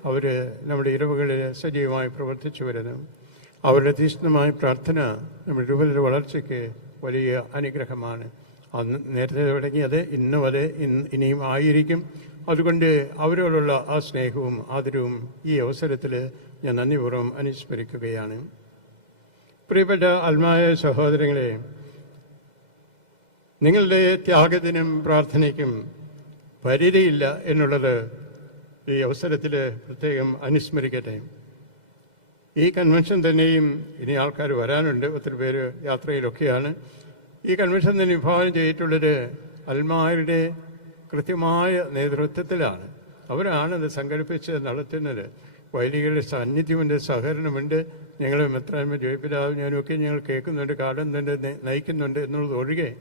അവർ നമ്മുടെ ഇടവുകളിൽ സജീവമായി പ്രവർത്തിച്ചു വരുന്നു. അവരുടെ തീക്ഷ്ണമായ പ്രാർത്ഥന നമ്മുടെ രൂപയുടെ വളർച്ചയ്ക്ക് വലിയ അനുഗ്രഹമാണ്. അന്ന് നേരത്തെ തുടങ്ങിയത് ഇന്നും അത് ഇനിയും ആയിരിക്കും. അതുകൊണ്ട് അവരോടുള്ള ആ സ്നേഹവും ആദരവും ഈ അവസരത്തിൽ ഞാൻ നന്ദിപൂർവ്വം അനുസ്മരിക്കുകയാണ്. പ്രിയപ്പെട്ട ആത്മായ സഹോദരങ്ങളെ, നിങ്ങളുടെ ത്യാഗത്തിനും പ്രാർത്ഥനയ്ക്കും പരിധിയില്ല എന്നുള്ളത് ഈ അവസരത്തിൽ പ്രത്യേകം അനുസ്മരിക്കട്ടെ. ഈ കൺവെൻഷൻ തന്നെയും ഇനി ആൾക്കാർ വരാനുണ്ട്, ഒത്തിരി പേര് യാത്രയിലൊക്കെയാണ്. ഈ കൺവെൻഷൻ തന്നെ വിഭാവനം ചെയ്തിട്ടുള്ളത് അൽമാരുടെ കൃത്യമായ നേതൃത്വത്തിലാണ്. അവരാണ് അത് സംഘടിപ്പിച്ച് നടത്തുന്നത്. വൈദികരുടെ സാന്നിധ്യമുണ്ട്, സഹകരണമുണ്ട്. ഞങ്ങൾ മെത്രാന്മ ജോയിപ്പിതാവ് ഞാനൊക്കെ ഞങ്ങൾ കേൾക്കുന്നുണ്ട്, കാണുന്നുണ്ട്, നയിക്കുന്നുണ്ട് എന്നുള്ളത് ഒഴികെ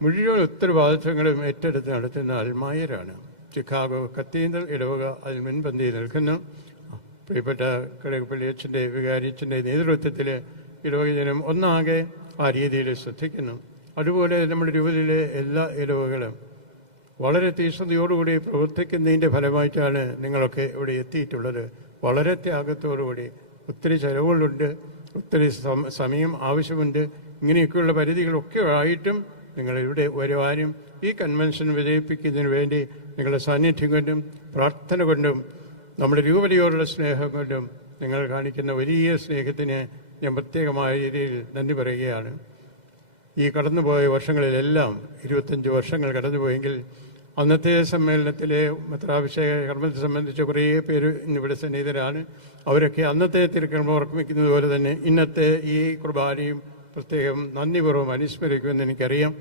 മുഴുവൻ ഉത്തരവാദിത്വങ്ങളും ഏറ്റെടുത്ത് നടത്തുന്ന അൽമായരാണ്. ചിക്കാഗോ കത്തീന്ദ്രൽ ഇടവക അതിൽ മുൻപന്തിയിൽ നിൽക്കുന്നു. പ്രിയപ്പെട്ട കടകപ്പള്ളി അച്ഛൻ്റെ വികാരിയച്ഛൻ്റെ നേതൃത്വത്തിൽ ഇടവക ജനം ഒന്നാകെ ആ രീതിയിൽ ശ്രദ്ധിക്കുന്നു. അതുപോലെ നമ്മുടെ രൂപതയിലെ എല്ലാ ഇടവകളും വളരെ തീഷ്ണതയോടുകൂടി പ്രവർത്തിക്കുന്നതിൻ്റെ ഫലമായിട്ടാണ് നിങ്ങളൊക്കെ ഇവിടെ എത്തിയിട്ടുള്ളത്. വളരെ ത്യാഗത്തോടുകൂടി. ഒത്തിരി ചെലവുകളുണ്ട്, ഒത്തിരി സമയം ആവശ്യമുണ്ട്. ഇങ്ങനെയൊക്കെയുള്ള പരിധികളൊക്കെ ആയിട്ടും നിങ്ങൾ ഇവിടെ വരുവാനും ഈ കൺവെൻഷൻ വിജയിപ്പിക്കുന്നതിന് വേണ്ടി നിങ്ങളുടെ സാന്നിധ്യം കൊണ്ടും പ്രാർത്ഥന കൊണ്ടും നമ്മുടെ രൂപതയോടുള്ള സ്നേഹം കൊണ്ടും നിങ്ങൾ കാണിക്കുന്ന വലിയ സ്നേഹത്തിന് ഞാൻ പ്രത്യേകമായ രീതിയിൽ നന്ദി പറയുകയാണ്. ഈ കടന്നുപോയ വർഷങ്ങളിലെല്ലാം 25 വർഷങ്ങൾ കടന്നുപോയെങ്കിൽ അന്നത്തെ സമ്മേളനത്തിലെ മെത്രാഭിഷേക കർമ്മത്തെ സംബന്ധിച്ച് കുറേ പേര് ഇന്നിവിടെ സന്നിഹിതരാണ്. അവരൊക്കെ അന്നത്തെ തിരുക്കർമ്മം ഓർമ്മിക്കുന്നത് പോലെ തന്നെ ഇന്നത്തെ ഈ കുർബാനയും പ്രത്യേകം നന്ദിപൂർവ്വം അനുസ്മരിക്കുമെന്ന് എനിക്കറിയാം.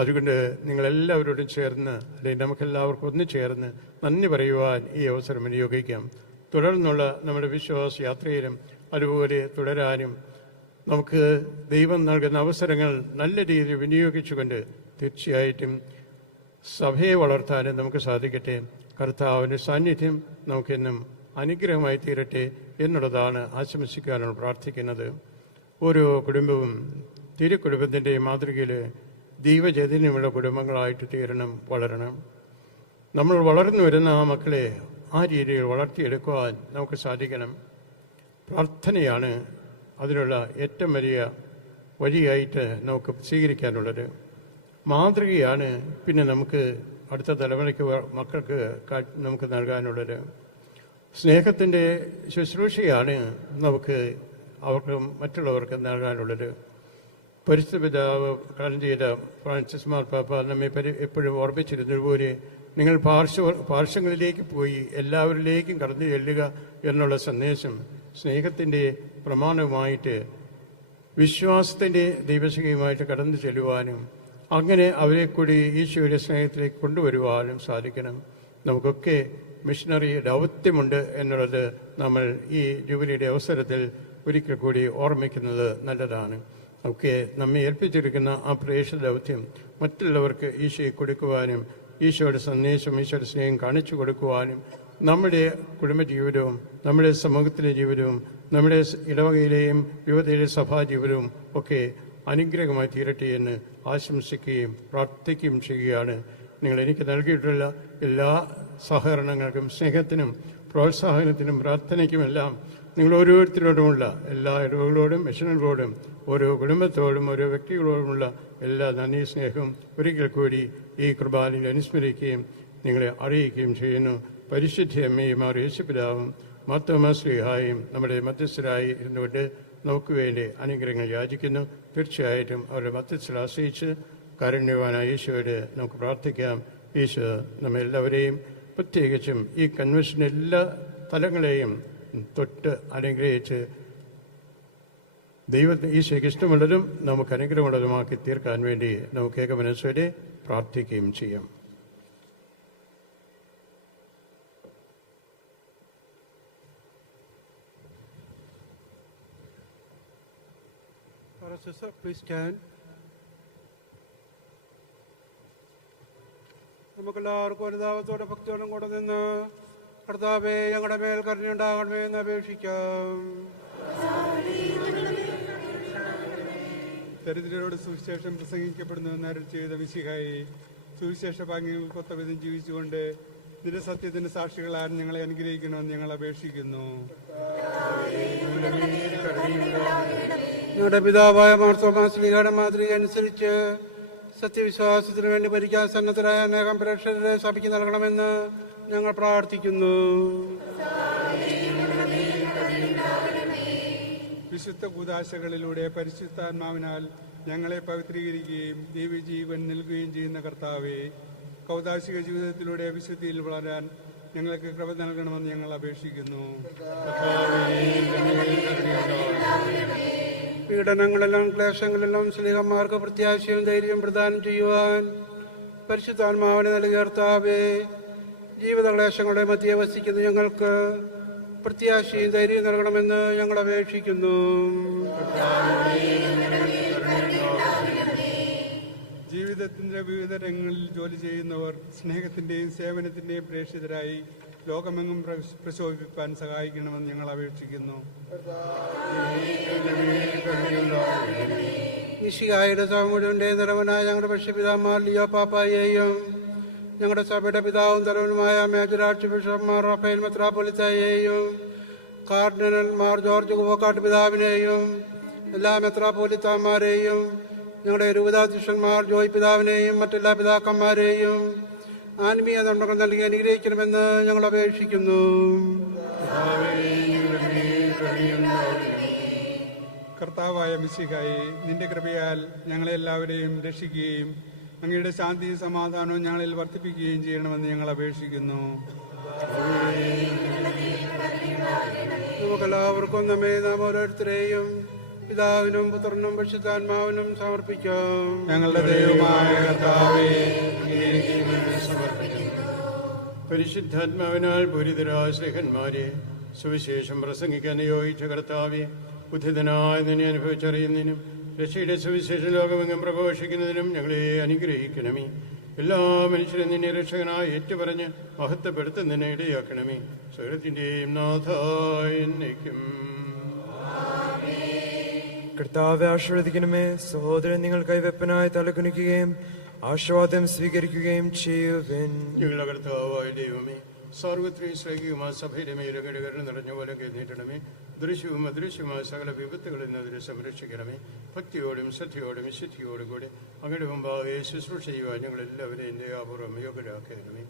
അതുകൊണ്ട് നിങ്ങളെല്ലാവരോടും ചേർന്ന്, അല്ലെങ്കിൽ നമുക്കെല്ലാവർക്കും ഒന്ന് ചേർന്ന് നന്ദി പറയുവാൻ ഈ അവസരം വിനിയോഗിക്കാം. തുടർന്നുള്ള നമ്മുടെ വിശ്വാസ യാത്രയിലും അതുപോലെ തുടരാനും നമുക്ക് ദൈവം നൽകുന്ന അവസരങ്ങൾ നല്ല രീതിയിൽ വിനിയോഗിച്ചുകൊണ്ട് തീർച്ചയായിട്ടും സഭയെ വളർത്താനും നമുക്ക് സാധിക്കട്ടെ. കർത്താവിൻ്റെ സാന്നിധ്യം നമുക്കെന്നും അനുഗ്രഹമായി തീരട്ടെ എന്നുള്ളതാണ് ആശംസിക്കാനാണ് പ്രാർത്ഥിക്കുന്നത്. ഓരോ കുടുംബവും തിരുക്കുടുംബത്തിൻ്റെ മാതൃകയിൽ ദൈവചൈതന്യമുള്ള കുടുംബങ്ങളായിട്ട് തീരണം, വളരണം. നമ്മൾ വളർന്നു വരുന്ന ആ മക്കളെ ആ രീതിയിൽ വളർത്തിയെടുക്കുവാൻ നമുക്ക് സാധിക്കണം. പ്രാർത്ഥനയാണ് അതിനുള്ള ഏറ്റവും വലിയ വഴിയായിട്ട് നമുക്ക് സ്വീകരിക്കാനുള്ളത്. മാതൃകയാണ് പിന്നെ നമുക്ക് അടുത്ത തലമുറയ്ക്ക് മക്കൾക്ക് നമുക്ക് നൽകാനുള്ളത്. സ്നേഹത്തിൻ്റെ ശുശ്രൂഷയാണ് നമുക്ക് മറ്റുള്ളവർക്ക് നൽകാനുള്ളത്. പരിശുദ്ധ പിതാവ് കാലം ചെയ്ത ഫ്രാൻസിസ് മാർപ്പാപ്പ നമ്മെ എപ്പോഴും ഓർമ്മിച്ചിരുന്നതുപോലെ നിങ്ങൾ പാർശ്വങ്ങളിലേക്ക് പോയി എല്ലാവരിലേക്കും കടന്നു ചെല്ലുക എന്നുള്ള സന്ദേശം സ്നേഹത്തിൻ്റെ പ്രമാണവുമായിട്ട് വിശ്വാസത്തിൻ്റെ ദൈവശികയുമായിട്ട് കടന്നു ചെല്ലുവാനും അങ്ങനെ അവരെ കൂടി ഈശോയുടെ സ്നേഹത്തിലേക്ക് കൊണ്ടുവരുവാനും സാധിക്കണം. നമുക്കൊക്കെ മിഷണറി ദൗത്യമുണ്ട് എന്നുള്ളത് നമ്മൾ ഈ ജൂബിലിയുടെ അവസരത്തിൽ ഒരിക്കൽ കൂടി ഓർമ്മിക്കുന്നത് നല്ലതാണ്. ഒക്കെ നമ്മെ ഏൽപ്പിച്ചിരിക്കുന്ന ആ പ്രേക്ഷ ദൗത്യം മറ്റുള്ളവർക്ക് ഈശോയെ കൊടുക്കുവാനും ഈശോയുടെ സന്ദേശം, ഈശോയുടെ സ്നേഹം കാണിച്ചു കൊടുക്കുവാനും നമ്മുടെ കുടുംബജീവിതവും നമ്മുടെ സമൂഹത്തിലെ ജീവിതവും നമ്മുടെ ഇടവകയിലെയും യുവതയിലെ സഭാജീവിതവും ഒക്കെ അനുഗ്രഹമായി തീരട്ടെ എന്ന് ആശംസിക്കുകയും പ്രാർത്ഥിക്കുകയും ചെയ്യുകയാണ്. നിങ്ങൾ എനിക്ക് നൽകിയിട്ടുള്ള എല്ലാ സഹകരണങ്ങൾക്കും സ്നേഹത്തിനും പ്രോത്സാഹനത്തിനും പ്രാർത്ഥനയ്ക്കുമെല്ലാം നിങ്ങൾ ഓരോരുത്തരോടുമുള്ള എല്ലാ ഇടവുകളോടും മിഷനുകളോടും ഓരോ കുടുംബത്തോടും ഓരോ വ്യക്തികളോടുമുള്ള എല്ലാ നന്ദി സ്നേഹവും ഒരിക്കൽ കൂടി ഈ കുർബാനയിൽ അനുസ്മരിക്കുകയും നിങ്ങളെ അറിയിക്കുകയും ചെയ്യുന്നു. പരിശുദ്ധ അമ്മയും യേശുപിതാവും മാർത്തോമാ ശ്ലീഹായും നമ്മുടെ മധ്യസ്ഥരായി ഇരുന്നുകൊണ്ട് നമുക്ക് വേണ്ടി അനുഗ്രഹങ്ങൾ യാചിക്കുന്നു. തീർച്ചയായിട്ടും അവരുടെ മധ്യസ്ഥരെ ആശ്രയിച്ച് കാരുണ്യവാനായ ഈശോയോട് നമുക്ക് പ്രാർത്ഥിക്കാം. ഈശോ നമ്മെല്ലാവരെയും പ്രത്യേകിച്ചും ഈ കൺവെൻഷൻ എല്ലാ തലങ്ങളെയും തൊട്ട് അനുഗ്രഹിച്ച് ഈശോയ്ക്ക് ഇഷ്ടമുള്ളതും നമുക്ക് അനുഗ്രഹമുള്ളതുമാക്കി തീർക്കാൻ വേണ്ടി നമുക്ക് ഏകമനസ്സോടെ പ്രാർത്ഥിക്കുകയും ചെയ്യാം. Please stand. നമുക്കെല്ലാവർക്കും അനുതാപത്തോടെ ഭക്തിയോടും കൂടെ നിന്ന് കർത്താവേ ഞങ്ങളുടെ മേൽ കരുണയുണ്ടാകണമേ എന്ന് അപേക്ഷിക്കാം. ദരിദ്രരോട് സുവിശേഷം പ്രസംഗിക്കപ്പെടുന്നുവെന്ന് അരുൾ ചെയ്ത മിശിഹായി സുവിശേഷ ഭാഗ്യങ്ങൾ കൊത്തവിധം ജീവിച്ചുകൊണ്ട് നിന്റെ സത്യത്തിന്റെ സാക്ഷികളാരും ഞങ്ങളെ അനുഗ്രഹിക്കണമെന്ന് ഞങ്ങൾ അപേക്ഷിക്കുന്നു. ഞങ്ങളുടെ പിതാവായ മാർത്തോമാ ശ്ലീഹയുടെ മാതൃക അനുസരിച്ച് സത്യവിശ്വാസത്തിന് വേണ്ടി ഭരിക്കാൻ സന്നദ്ധരായ അനേകം പ്രേക്ഷകരെ സഭയ്ക്ക് നൽകണമെന്ന് ഞങ്ങൾ പ്രാർത്ഥിക്കുന്നു. വിശുദ്ധ കൂദാശകളിലൂടെ പരിശുദ്ധാത്മാവിനാൽ ഞങ്ങളെ പവിത്രീകരിക്കുകയും ദൈവജീവൻ നൽകുകയും ചെയ്യുന്ന കർത്താവെ, കൗദാശിക ജീവിതത്തിലൂടെ വിശുദ്ധിയിൽ വളരാൻ ഞങ്ങൾക്ക് കൃപ നൽകണമെന്ന് ഞങ്ങൾ അപേക്ഷിക്കുന്നു. പീഡനങ്ങളിലും ക്ലേശങ്ങളിലും സ്നേഹന്മാർക്ക് പ്രത്യാശയും ധൈര്യം പ്രദാനം ചെയ്യുവാൻ പരിശുദ്ധാത്മാവിനെ നൽകിയ കർത്താവേ, ജീവിത ക്ലേശങ്ങളുടെ മധ്യേ വസിക്കുന്ന ഞങ്ങൾക്ക് പ്രത്യാശയും ധൈര്യം നൽകണമെന്ന് ഞങ്ങൾ അപേക്ഷിക്കുന്നു. ജീവിതത്തിന്റെ വിവിധ രംഗങ്ങളിൽ ജോലി ചെയ്യുന്നവർ സ്നേഹത്തിന്റെയും സേവനത്തിന്റെയും പ്രേക്ഷിതരായി ലോകമെങ്ങും പ്രശോഭിപ്പാൻ സഹായിക്കണമെന്ന് ഞങ്ങൾ അപേക്ഷിക്കുന്നു. മിശിഹായുടെ സാമൂഹ്യന്റെ നിറവനായ ഞങ്ങളുടെ പക്ഷപിതാമാർ ലിയോ പാപ്പായെയും ഞങ്ങളുടെ സഭയുടെ പിതാവും തലവനുമായ major archbishop Mar Raphael മെത്രാപ്പൊലിത്തയെയും കാർഡിനൽ മാർ ജോർജ് കുവക്കാട്ട് പിതാവിനെയും എല്ലാ മെത്രാപ്പൊലിത്താന്മാരെയും ഞങ്ങളുടെ രൂപതാധ്യക്ഷന്മാർ ജോയ് പിതാവിനെയും മറ്റെല്ലാ പിതാക്കന്മാരെയും ആത്മീയ നന്മകൾ നൽകി അനുഗ്രഹിക്കണമെന്ന് ഞങ്ങൾ അപേക്ഷിക്കുന്നു. കർത്താവായ മിശിഹായി, നിന്റെ കൃപയാൽ ഞങ്ങളെ എല്ലാവരെയും രക്ഷിക്കുകയും അങ്ങയുടെ ശാന്തിയും സമാധാനവും ഞങ്ങളിൽ വർദ്ധിപ്പിക്കുകയും ചെയ്യണമെന്ന് ഞങ്ങൾ അപേക്ഷിക്കുന്നു. നമുക്കെല്ലാവർക്കും നാം ഓരോരുത്തരെയും പിതാവിനും പുത്രനും പരിശുദ്ധാത്മാവിനും സമർപ്പിക്കാം. ഞങ്ങളുടെ ദൈവമായ കർത്താവേ, പരിശുദ്ധാത്മാവിനാൽ പൂരിതരായ സ്നേഹന്മാരെ സുവിശേഷം പ്രസംഗിക്കാൻ നിയോഗിച്ച കർത്താവെ, ഉദ്ധിതനായ നിന്നെ അനുഭവിച്ചറിയുന്നതിനും രക്ഷയുടെ സുവിശേഷം ലോകമെങ്ങും പ്രഘോഷിക്കുന്നതിനും ഞങ്ങളെ അനുഗ്രഹിക്കണമേ. എല്ലാ മനുഷ്യരും നിന്നെ രക്ഷകനായി ഏറ്റുപറഞ്ഞ് മഹത്വപ്പെടുത്തുന്നതിനെ ഇടയാക്കണമേ. സകലത്തിന്റെയും നാഥായ എന്നേക്കും. കർത്താവെ ആശീർവദിക്കണമേ. സഹോദരൻ നിങ്ങൾ കൈവെപ്പനായി തലകുനിക്കുകയും ആശീർവാദം സ്വീകരിക്കുകയും ചെയ്യുവിൻ. ഞങ്ങളുടെ കർത്താവായ ദൈവമേ, സാർവത്രിക ശ്രേഷ്ഠമായ സഭയുടെ മേലകയുടെ കരുണ നിറഞ്ഞ പോലെ നീട്ടണമേ. ദൃശ്യവും അദൃശ്യവുമായ സകല വിപത്തുകളിൽ നിന്ന് അതിനെ സംരക്ഷിക്കണമേ. ഭക്തിയോടും ശ്രദ്ധയോടും വിശുദ്ധിയോടും കൂടി അങ്ങയുടെ മുമ്പാകെ ശുശ്രൂഷ ചെയ്യുവാൻ ഞങ്ങളെല്ലാവരെയും ദയാപൂർവ്വം യോഗ്യരാക്കണമേ.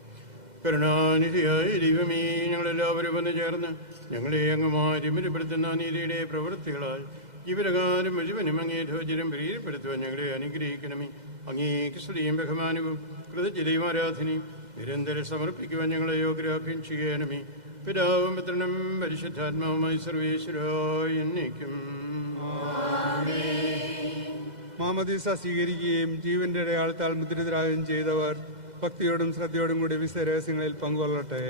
കരുണാനിധിയായ ദൈവമേ, ഞങ്ങളെല്ലാവരും വന്നു ചേർന്ന് ഞങ്ങളെ അങ്ങുമായി രമ്യപ്പെടുത്തുന്ന നീതിയുടെ പ്രവൃത്തികളാൽ ജീവനകാലം മുഴുവനും അങ്ങേ ധോചര്യം പ്രീതിപ്പെടുത്തുവാൻ ഞങ്ങളെ അനുഗ്രഹിക്കണമേ. അങ്ങേക്ക് സ്തുതിയും ബഹുമാനവും കൃതജ്ഞതയും ആരാധനയും നിരന്തരം സമർപ്പിക്കുവാൻ ഞങ്ങളെ യോഗ്യരാക്കുകയും ചെയ്യണമേ. പിതാവും പുത്രനും പരിശുദ്ധാത്മാവുമായി സർവേശ്വരായ എന്നേക്കും. മാമോദീസ സ്വീകരിക്കുകയും ജീവന്റെ അടയാളത്താൽ മുദ്രിതരാകുകയും ചെയ്തവർ ഭക്തിയോടും ശ്രദ്ധയോടും കൂടി വിശുദ്ധ രഹസ്യങ്ങളിൽ പങ്കുകൊള്ളട്ടെ.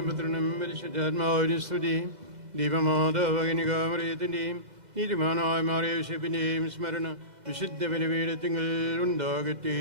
പിതാവിനും പുത്രനും പരിശുദ്ധാത്മാവിനും സ്തുതി. ദൈവമാതാവകനികാമറിയത്തിന്റെയും നീതിമാനായ മാറിയ വിശപ്പിന്റെയും സ്മരണ വിശുദ്ധ ബലിപീഠത്തിങ്കൽ ഉണ്ടാകട്ടെ.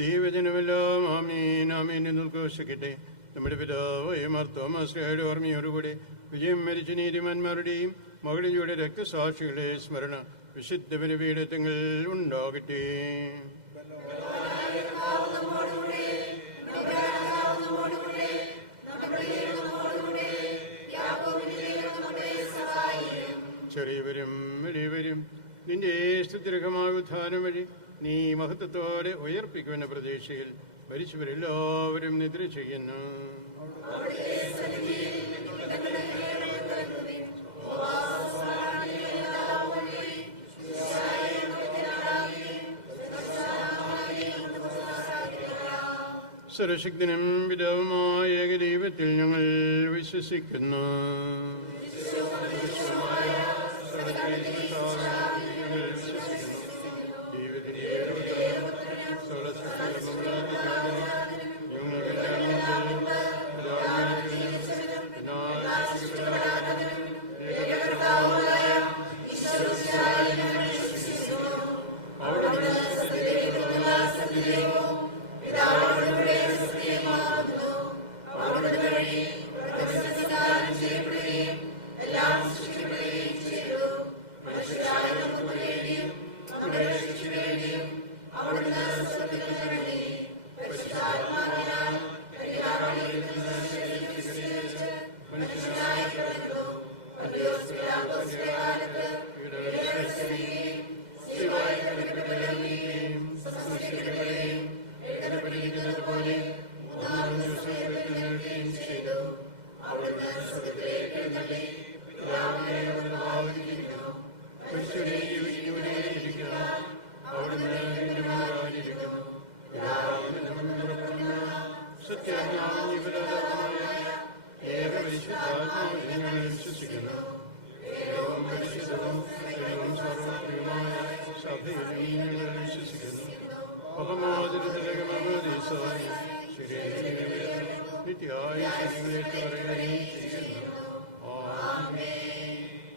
ദൈവജനമെല്ലാം ആമീൻ ആമീൻ എന്ന് ഉദ്ഘോഷിക്കട്ടെ. നമ്മുടെ പിതാവായ മാർത്തോമാശ്രയുടെ ഓർമ്മയോടുകൂടെ വിജയം മരിച്ച നീതിമാന്മാരുടെയും മകളിയുടെ രക്തസാക്ഷികളുടെ സ്മരണ വിശുദ്ധ ബലിപീഠത്തിങ്കൽ ഉണ്ടാകട്ടെ. ചെറിയവരും വലിയവരും നിന്റെ സ്തുതിരകമായ ഉത്ഥാനം വഴി നീ മഹത്വത്തോടെ ഉയർപ്പിക്കുമെന്ന പ്രതീക്ഷയിൽ മരിച്ചവരെല്ലാവരും നിദ്ര ചെയ്യുന്നു. സർവശക്തനും പിതാവുമായ ഏകദൈവത്തിൽ ഞങ്ങൾ വിശ്വസിക്കുന്നു.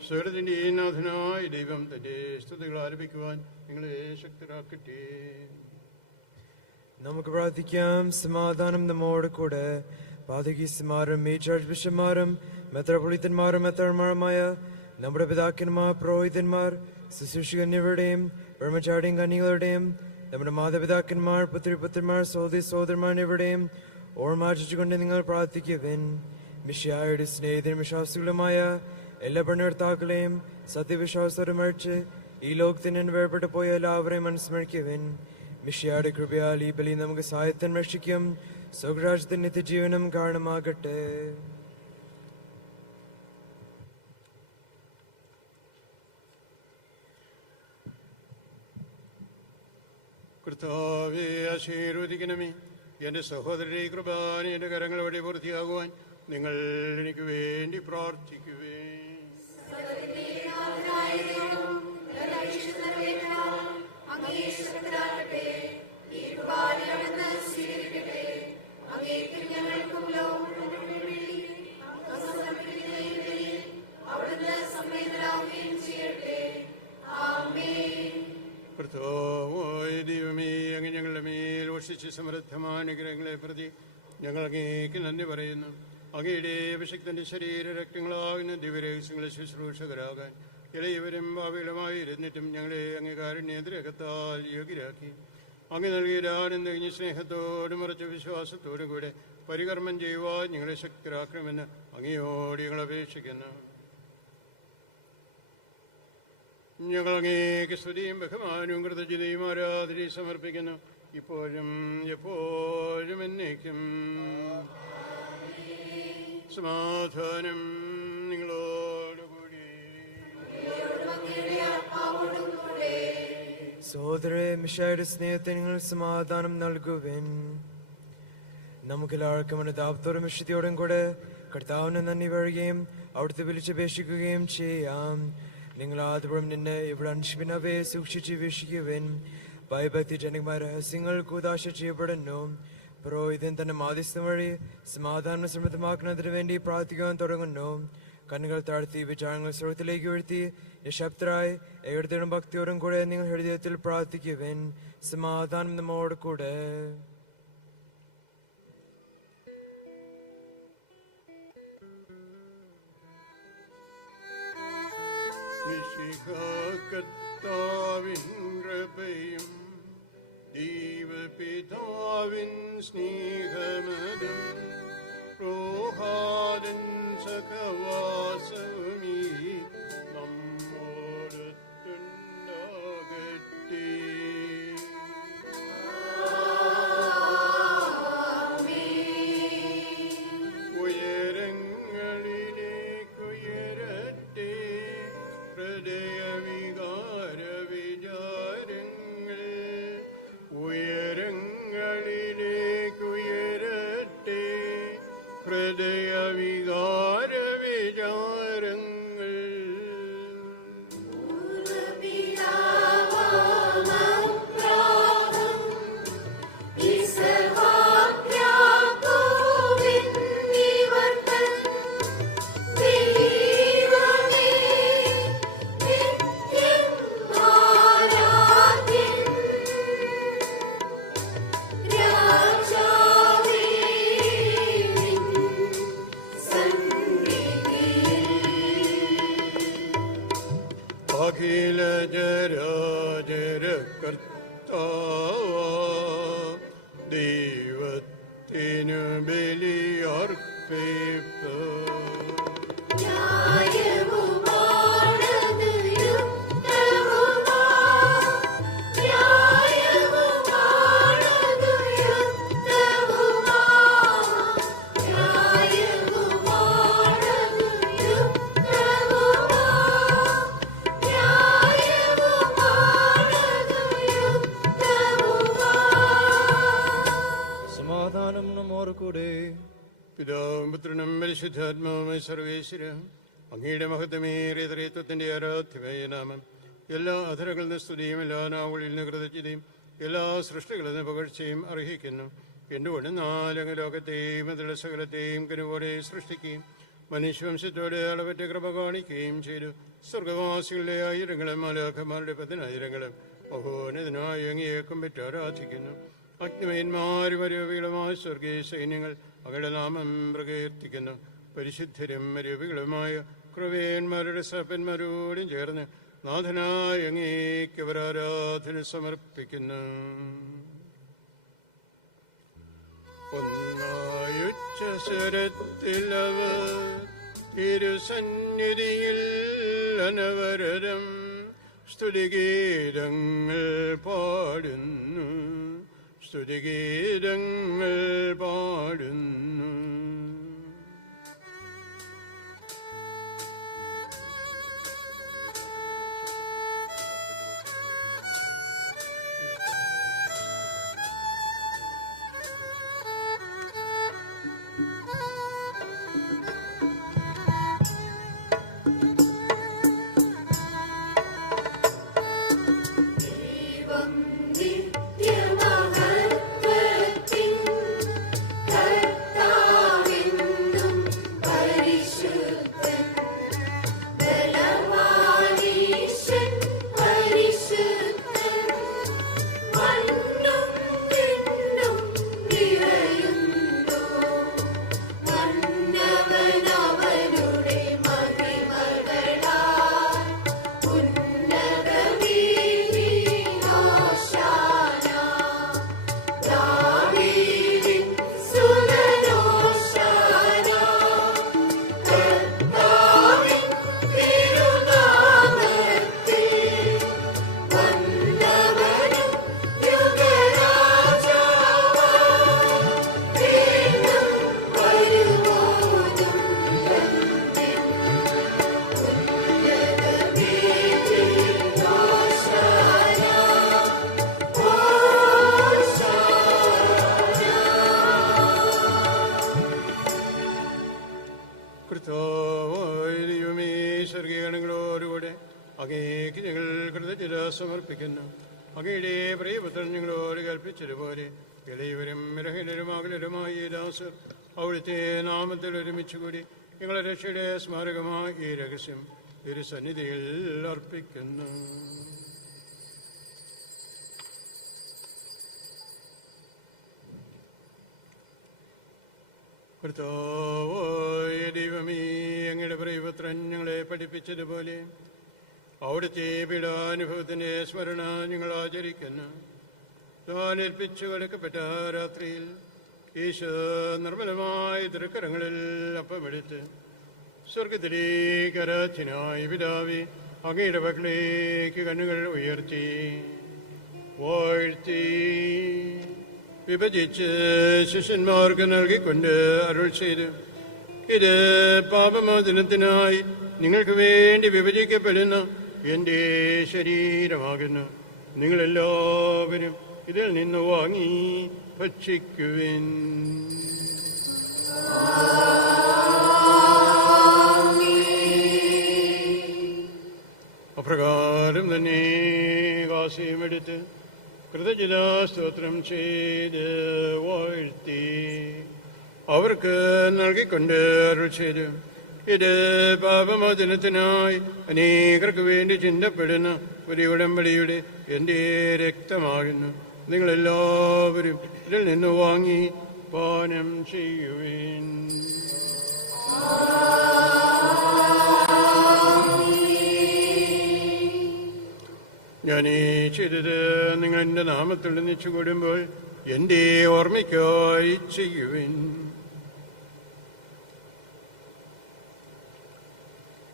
സ്വരത്തിന്റെ നാഥനായ ദൈവം തന്റെ സ്തുതികൾ ആലപിക്കുവാൻ നിങ്ങളെ ശക്തരാക്കട്ടെ. നമുക്ക് പ്രാർത്ഥിക്കാം. സമാധാനം നമ്മോട് കൂടെ. പാതകീസ്മാരും മേച്ചാർച്ച് ബിഷപ്പ്മാരും മെത്രാപ്പൊലീത്തന്മാരും മെത്രാന്മാരുമായ നമ്മുടെ പിതാക്കന്മാർ, പുരോഹിതന്മാർ, ശുശ്രൂഷകന്യരുടെയും ബ്രഹ്മചാരിയും കന്യകളുടെയും നമ്മുടെ മാതാപിതാക്കന്മാർ, പുത്രിപുത്രന്മാർ, സഹോദരി സഹോദരന്മാരുടെയും ഓർമ്മാചിച്ചുകൊണ്ട് നിങ്ങൾ പ്രാർത്ഥിക്കുവിൻ. മിശിഹായുടെ സ്നേഹിതരും വിശ്വാസികളുമായ എല്ലാ ഭരണകർത്താക്കളെയും സത്യവിശ്വാസത്തോടെ മരിച്ച് ഈ ലോകത്തിന് വേർപെട്ടു പോയ എല്ലാവരെയും അനുസ്മരിക്കുവിൻ. മിശിഹായുടെ കൃപയാൽ ഈ ബലി നമുക്ക് സഹായത്തിന് രക്ഷിക്കും, സ്വരാജ്യത്തിന് നിത്യജീവനം കാരണമാകട്ടെ. കർത്താവേ, ആശീർവദിക്കണമേ. എന്റെ സഹോദരനെ കൃപാന എന്റെ കരങ്ങൾ വഴി പൂർത്തിയാകുവാൻ നിങ്ങൾ എനിക്ക് വേണ്ടി പ്രാർത്ഥിക്കുവേ. കർത്താവായ ദൈവമേ, അങ്ങ് ഞങ്ങളുടെ മേൽ വർഷിച്ച് സമൃദ്ധമായ അനുഗ്രഹങ്ങളെ പ്രതി ഞങ്ങൾ അങ്ങേക്ക് നന്ദി പറയുന്നു. അങ്ങയുടെ അഭിഷിക്തന്റെ ശരീര രക്തങ്ങളാകുന്ന ദിവ്യരഹസ്യങ്ങളെ ശുശ്രൂഷകരാകാൻ ഇളയവരും ഭാവികളുമായിരുന്നിട്ടും ഞങ്ങളെ അംഗീകാരണ്യതിരകത്താൽ യോഗ്യരാക്കി. അങ്ങ് നൽകിയ ആനന്ദ കഴിഞ്ഞ സ്നേഹത്തോടും ഉറച്ച വിശ്വാസത്തോടും കൂടെ പരികർമ്മം ചെയ്യുവാൻ ഞങ്ങളെ ശക്തരാക്കണമെന്ന് അങ്ങയോട് ഞങ്ങൾ അപേക്ഷിക്കുന്നു. ഞങ്ങൾ അങ്ങേക്ക് സ്തുതിയും ബഹുമാനവും കൃതജ്ഞതയും ആരാധനയും സമർപ്പിക്കുന്നു, ഇപ്പോഴും എപ്പോഴും എന്നേക്കും. സമാധാനം നിങ്ങളോടുകൂടി. സഹോദരേ, മിശിഹായുടെ സ്നേഹത്തെ നിങ്ങൾ സമാധാനം നൽകുവിൻ. നമുക്കെല്ലാവർക്കും അനുതാപത്തോടും വിശുദ്ധിയോടും കൂടെ കർത്താവിന് നന്ദി പറയുകയും അവിടുത്തെ വിളിച്ചപേക്ഷിക്കുകയും ചെയ്യാം. നിങ്ങൾ ആദ്യം നിന്നെ ഇവിടെ അനുഷ്ഠിപ്പിനവയെ സൂക്ഷിച്ച് വീക്ഷിക്കുവൻ. ഭയഭക്തി ജനകമായ രഹസ്യങ്ങൾ കൂതാശ ചെയ്യപ്പെടുന്നു. പുരോഹിതൻ തന്റെ മാധ്യസ്ഥം വഴി സമാധാനം സമൃദ്ധമാക്കുന്നതിന് വേണ്ടി പ്രാർത്ഥിക്കുവാൻ തുടങ്ങുന്നു. കണ്ണുകൾ താഴ്ത്തി വിചാരങ്ങൾ സ്രോതത്തിലേക്ക് വീഴ്ത്തി നിശബ്ദരായി ഏകത്തോടും ഭക്തിയോടും കൂടെ നിങ്ങൾ ഹൃദയത്തിൽ പ്രാർത്ഥിക്കുവൻ. സമാധാനം നമ്മോട് കൂടെ. കർത്താവിൻ കൃപയും ദൈവപിതാവിൻ സ്നേഹമതും റൂഹാദൻ സഹവാസവുമീ നമ്മോടൊത്തുണ്ടാകട്ടെ. ഉയരങ്ങളിലേക്കുയരട്ടെ ഹൃദയവികാര വിചാരങ്ങൾ. ഉയരങ്ങളിലേക്കുയരട്ടെ ഹൃദയവികാര വിചാരങ്ങൾ. അഖില ജരാചര കർത്താവാ ദൈവത്തിനു ബലിയർപ്പിപ്പ. സമാധാനം നമ്മോട് കൂടെ. പിതാവും പുത്രനും പരിശുദ്ധാത്മാവുമായ സർവേശ്വര അങ്ങയുടെ മഹത്വമേറിയ ത്രിത്വത്തിന്റെ ആരാധ്യമായ നാമം എല്ലാ അധരങ്ങളിൽ നിന്ന് സ്തുതിയും എല്ലാ നാവുകളിൽ നിന്ന് കൃതജ്ഞതയും എല്ലാ സൃഷ്ടികളിൽ നിന്ന് പുകഴ്ചയും അർഹിക്കുന്നു. എന്തുകൊണ്ട് നാലങ്ങ് ലോകത്തെയും അതിലുള്ള സകലത്തെയും കരുവോടെ സൃഷ്ടിക്കുകയും മനുഷ്യവംശത്തോടെ അളവറ്റ കൃപ കാണിക്കുകയും ചെയ്തു. സ്വർഗവാസികളുടെ ആയിരങ്ങളും മാലാഖമാരുടെ 10,000 മഹോന്നതനായി അങ്ങേക്കും പറ്റി ആരാധിക്കുന്നു. അഗ്നിമയന്മാരും അരൂപികളുമായ സ്വർഗീയ സൈന്യങ്ങൾ അവരുടെ നാമം പ്രകീർത്തിക്കുന്നു. പരിശുദ്ധരും അരൂപികളുമായ കൃപേന്മാരുടെ സഭന്മാരോടും ചേർന്ന് നാഥനായ അങ്ങേക്ക് അവർ ആരാധന സമർപ്പിക്കുന്നു. ഒന്നായുച്ചസ്വരത്തിലവർ തിരുസന്നിധിയിൽ അനവരതം സ്തുതിഗീതങ്ങൾ പാടുന്നു. സ്തുതിഗീതങ്ങൾ പാടുന്നു. നിത്യമഹത്വത്തിൻ കർത്താവേ അങ്ങേക്ക് ഞങ്ങൾ കൃതജ്ഞത സമർപ്പിക്കുന്നു. അങ്ങയുടെ പ്രിയപുത്രൻ ഞങ്ങളോട് കൽപ്പിച്ചതുപോലെ ഇളയവരും രഹനരും അകലരുമായ ഈ ദാസർ അവിടുത്തെ നാമത്തിൽ ഒരുമിച്ചുകൂടി ഞങ്ങളെ രക്ഷയുടെ സ്മാരകമായ ഈ രഹസ്യം ഒരു സന്നിധിയിൽ അർപ്പിക്കുന്നു. കർത്താവായ ദൈവമേ, അങ്ങയുടെ പ്രിയപുത്രൻ ഞങ്ങളെ പഠിപ്പിച്ചതുപോലെ അവിടുത്തെ പീഡാനുഭവത്തിന്റെ സ്മരണ ഞങ്ങൾ ആചരിക്കുന്നു. താൻ ഏൽപ്പിച്ചു കൊടുക്കപ്പെട്ട രാത്രിയിൽ ഈശോ നിർമ്മലമായ തൃക്കരങ്ങളിൽ അപ്പമെടുത്ത് സ്വർഗത്തിലേക്ക് ആരാധ്യനായ പിതാവേ, അങ്ങയുടെ പക്കലേക്ക് കണ്ണുകൾ ഉയർത്തി വാഴ്ത്തി വിഭജിച്ച് ശിഷ്യന്മാർക്ക് നൽകിക്കൊണ്ട് അരുൾ ചെയ്തു, ഇത് പാപമോചനത്തിനായി നിങ്ങൾക്ക് വേണ്ടി വിഭജിക്കപ്പെടുന്ന എൻ്റെ ശരീരമാകുന്നു. നിങ്ങളെല്ലാവരും ഇതിൽ നിന്ന് വാങ്ങി ഭക്ഷിക്കുവിൻ. അപ്രകാരം തന്നെ കാസിയുമെടുത്ത് കൃതജ്ഞതാസ്തോത്രം ചെയ്ത് വാഴ്ത്തി അവർക്ക് നൽകിക്കൊണ്ട് അരുൾ ചെയ്തു, ഇത് പാപമോചനത്തിനായി അനേകർക്ക് വേണ്ടി ചിന്തപ്പെടുന്ന ഒരു ഉടമ്പടിയുടെ എൻ്റെ രക്തമാകുന്നു. നിങ്ങളെല്ലാവരും ഇതിൽ നിന്ന് വാങ്ങി പാനം ചെയ്യുവിൻ. ഞാൻ ഈ ചെയ്തത് നിങ്ങൾ എൻ്റെ നാമത്തിൽ ഒന്നിച്ചു കൂടുമ്പോൾ എൻ്റെ ഓർമ്മയ്ക്കായി ചെയ്യുവിൻ.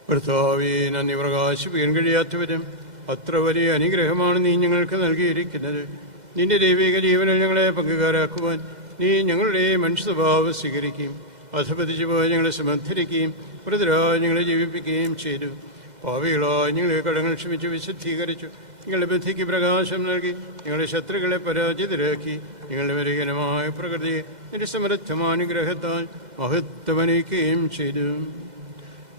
കർത്താവേ, നന്ദി പ്രകാശിപ്പിക്കാൻ കഴിയാത്തവരും അത്ര വലിയ അനുഗ്രഹമാണ് നീ ഞങ്ങൾക്ക് നൽകിയിരിക്കുന്നത്. നിന്റെ ദൈവിക ജീവനിൽ ഞങ്ങളെ പങ്കുകാരാക്കുവാൻ നീ ഞങ്ങളുടെ മനുഷ്യ സ്വഭാവം സ്വീകരിക്കുകയും അധപതിച്ചു പോയി ഞങ്ങളെ സമർത്ഥിക്കുകയും പ്രതിരായി ഞങ്ങളെ ജീവിപ്പിക്കുകയും ചെയ്തു. പാവികളായി ഞങ്ങളെ കടങ്ങൾ ക്ഷമിച്ച് വിശുദ്ധീകരിച്ചു. നിങ്ങളുടെ ബുദ്ധിക്ക് പ്രകാശം നൽകി ഞങ്ങളുടെ ശത്രുക്കളെ പരാജിതരാക്കി. ഞങ്ങളുടെ വരികനമായ പ്രകൃതിയെ നിന്റെ സമൃദ്ധമാനുഗ്രഹത്താൽ മഹത്വമനയിക്കുകയും ചെയ്തു.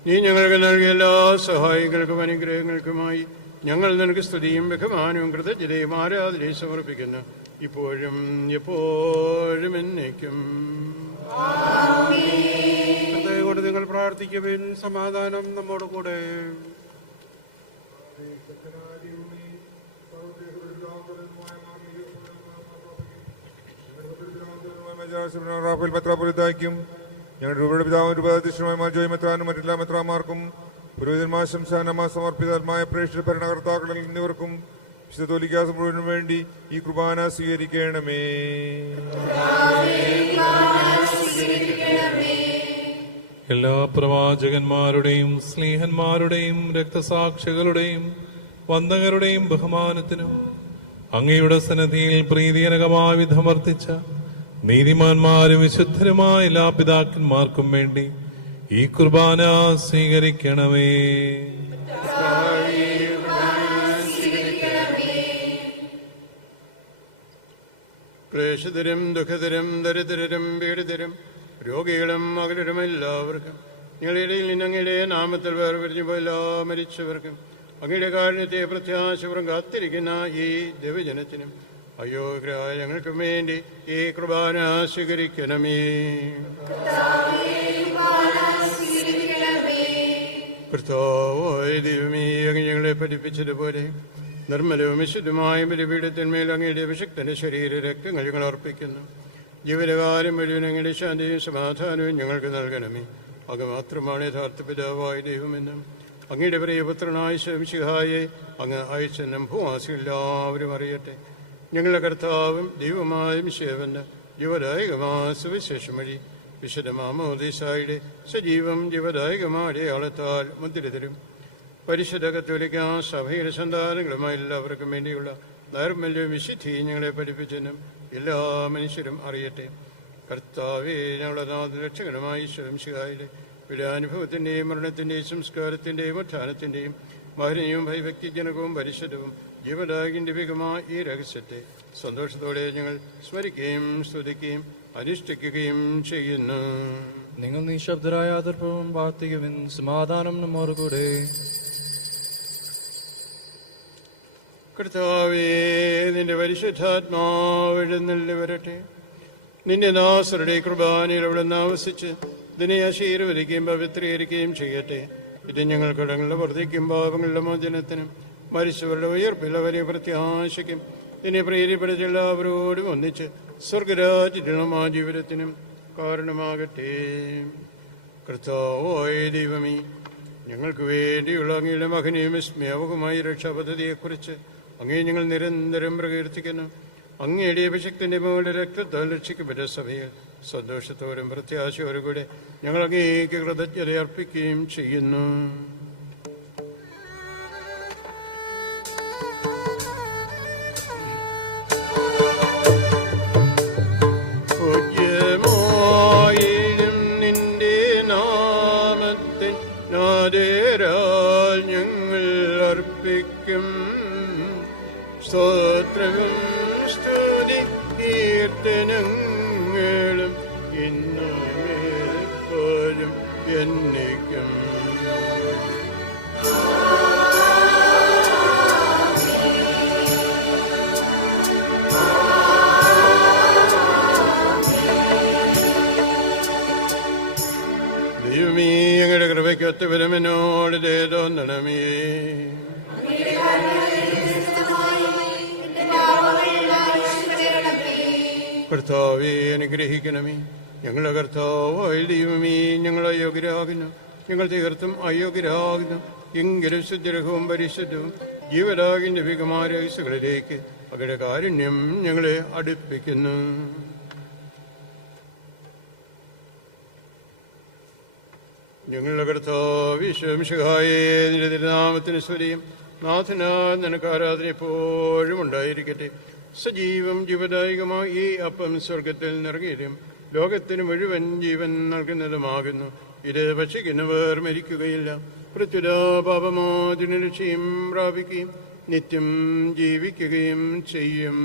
നീ ഞങ്ങൾക്ക് നൽകിയ എല്ലാ സഹായികൾക്കും അനുഗ്രഹങ്ങൾക്കുമായി ഞങ്ങൾ നിനക്ക് സ്തുതിയും ബഹുമാനവും കൃതജ്ഞതയും ആരാധനയും സമർപ്പിക്കുന്നു, ഇപ്പോഴും എപ്പോഴും എന്നേക്കും. കൊണ്ട് നിങ്ങൾ പ്രാർത്ഥിക്കുവിൻ. സമാധാനം നമ്മോട് കൂടെ. റാഫേൽ മെത്രാപ്പൊലീത്തായ്ക്കും ഞങ്ങളുടെ രൂപയുടെ പിതാവും രൂപതാധ്യക്ഷനുമായ മാജോയ് മെത്രാനും മറ്റെല്ലാ മെത്രാമാർക്കും പുരോഹിതന്മാർ ശംശാനമാ സമർപ്പിതമായ പ്രേക്ഷിത ഭരണകർത്താക്കളിൽ എന്നിവർക്കും വിശുദ്ധ തോലിക്കാസ് മുഴുവനും വേണ്ടി ഈ കുർബാന സ്വീകരിക്കണമേ. എല്ലാ പ്രവാചകന്മാരുടെയും സ്നേഹന്മാരുടെയും രക്തസാക്ഷികളുടെയും വന്ദകരുടെയും ബഹുമാനത്തിനും അങ്ങയുടെ സന്നിധിയിൽ പ്രീതിജനകമായ വിധമർത്തിച്ച നീതിമാന്മാരും വിശുദ്ധരുമായ എല്ലാ പിതാക്കന്മാർക്കും വേണ്ടി ഈ കുർബാന സ്വീകരിക്കണമേ. ക്ലേശതരും ദുഃഖതരും ദരിദ്രരും പീഡിതരും രോഗികളും മകരും എല്ലാവർക്കും ഞങ്ങളുടെ ഇടയിൽ നിന്ന് അങ്ങയുടെ നാമത്തിൽ വേർപിരിഞ്ഞു പോയെല്ലാ മരിച്ചവർക്കും അങ്ങയുടെ കാരുണ്യത്തെ പ്രത്യാശപുറം കാത്തിരിക്കുന്ന ഈ ദൈവജനത്തിനും അയോഗ്യരായ ഞങ്ങൾക്ക് വേണ്ടി ഈ കുർബാന സ്വീകരിക്കണമേ. കർത്താവായ ദൈവമേ, അങ്ങ് ഞങ്ങളെ പഠിപ്പിച്ചതുപോലെ നിർമ്മലവും വിശുദ്ധമായ ബലിപീഠത്തിന്മേൽ അങ്ങയുടെ അഭിഷിക്തന്റെ ശരീര രക്തങ്ങൾ ഞങ്ങൾ അർപ്പിക്കുന്നു. ജീവനകാലം മുഴുവൻ അങ്ങയുടെ ശാന്തിയും സമാധാനവും ഞങ്ങൾക്ക് നൽകണമേ. അങ്ങ് മാത്രമാണ് യഥാർത്ഥ പിതാവായ ദൈവമെന്നും അങ്ങയുടെ പ്രിയപുത്രനായ ശംശിഹായെ അങ്ങ് അയച്ചെന്നും ഭൂവാസികൾ എല്ലാവരും അറിയട്ടെ. ഞങ്ങളുടെ കർത്താവും ദൈവമായും ശേവന് ജീവദായകമായ സുവിശേഷം വഴി വിശുദ്ധ മാമോദീസായുടെ സജീവം ജീവദായകമായ അടയാളത്താൽ മുദ്രിതരും പരിശുദ്ധ കത്തോലിക്ക സഭയുടെ സന്താനങ്ങളുമായി എല്ലാവർക്കും വേണ്ടിയുള്ള നൈർമല്യവും വിശുദ്ധിയും ഞങ്ങളെ പഠിപ്പിച്ചെന്നും എല്ലാ മനുഷ്യരും അറിയട്ടെ. കർത്താവേ, ഞങ്ങളുടെ രക്ഷകനുമായി ശംശിഹായുടെ വിടാനുഭവത്തിന്റെയും മരണത്തിന്റെയും സംസ്കാരത്തിന്റെയും ഉത്ഥാനത്തിന്റെയും മഹനീയവും ഭയഭക്തിജനകവും പരിശുദ്ധവും ജീവദായകൻ ദിവ്യമായ ഈ രഹസ്യത്തെ സന്തോഷത്തോടെ ഞങ്ങൾ സ്മരിക്കുകയും സ്തുതിക്കുകയും അനുഷ്ഠിക്കുകയും ചെയ്യുന്നു. നിങ്ങൾ നിശബ്ദരായ ആദർഭവും പ്രാർത്ഥിക്കുവിൻ. സമാധാനം നമ്മോടുകൂടെ. കർത്താവേ, നിന്റെ പരിശുദ്ധാത്മാവ് എഴുന്നള്ളി വരട്ടെ. നിന്റെ ദാസരുടെ കുർബാനയിൽ അവിടെ നിന്ന് ആവസിച്ച് ഇതിനെ ആശീർവദിക്കുകയും പവിത്രീകരിക്കുകയും ചെയ്യട്ടെ. ഇത് ഞങ്ങൾ കടങ്ങളുടെ വർദ്ധിക്കും പാപങ്ങളുടെ മോചനത്തിനും മരിച്ചവരുടെ ഉയർപ്പിൽ അവരെ പ്രത്യാശയ്ക്കും ഇതിനെ പ്രേരിപ്പിച്ച എല്ലാവരോടും ഒന്നിച്ച് സ്വർഗരാജ്യത്തിനും ആ ജീവിതത്തിനും കാരണമാകട്ടെ. കർത്താവായ ദൈവമേ, ഞങ്ങൾക്ക് വേണ്ടിയുള്ള അങ്ങയുടെ മകനെയും വിസ്മയാവകമായ രക്ഷാപദ്ധതിയെക്കുറിച്ച് അങ്ങേ ഞങ്ങൾ നിരന്തരം പ്രകീർത്തിക്കുന്നു. അങ്ങയുടെ അഭിഷക്തിന്റെ മുകളിൽ രക്തത്താൽ രക്ഷിക്കപ്പെട്ട സഭയിൽ സന്തോഷത്തോടും പ്രത്യാശയോടും കൂടെ ഞങ്ങൾ അങ്ങേക്ക് കൃതജ്ഞത അർപ്പിക്കുകയും ചെയ്യുന്നു. പൂജ്യമായിരും നിന്റെ നാമത്തെ നാദേരാൽ ഞങ്ങൾ അർപ്പിക്കും. സ്തോത്രവും സ്തുതി കീർത്തനങ്ങളും ഇന്നും എപ്പോഴും എന്നേക്കും. ദൈവമേ, ഞങ്ങളുടെ കൃപയ്ക്കൊത്ത വിലമിനോട് ദയ തോന്നണമേ. കർത്താവേ, അനുഗ്രഹിക്കണമേ. ഞങ്ങളുടെ കർത്താവായ ദൈവമേ, ഞങ്ങൾ അയോഗ്യരാകുന്നു, ഞങ്ങൾ തീർത്തും അയോഗ്യരാകുന്നു. എങ്കിലും ശുദ്ധരഹവും പരിശുദ്ധവും ജീവരാഗി ലഭികുമാരകളിലേക്ക് അവരുടെ കാരുണ്യം ഞങ്ങളെ അടുപ്പിക്കുന്നു. ഞങ്ങളുടെ കർത്താവ് ഈശോമിശിഹായേ, നിന്റെ തിരുനാമത്തിന് സ്തുതിയും. നാഥനായ നിനക്ക് ആരാധന എപ്പോഴും ഉണ്ടായിരിക്കട്ടെ. സജീവം ജീവദായകമായ ഈ അപ്പം സ്വർഗത്തിൽ നിറങ്ങിയതും ലോകത്തിന് മുഴുവൻ ജീവൻ നൽകുന്നതുമാകുന്നു. ഇത് ഭക്ഷിക്കുന്നവർ മരിക്കുകയില്ല, പൃഥ്വിരാ പാപമോചന രക്ഷയും പ്രാപിക്കുകയും നിത്യം ജീവിക്കുകയും ചെയ്യും.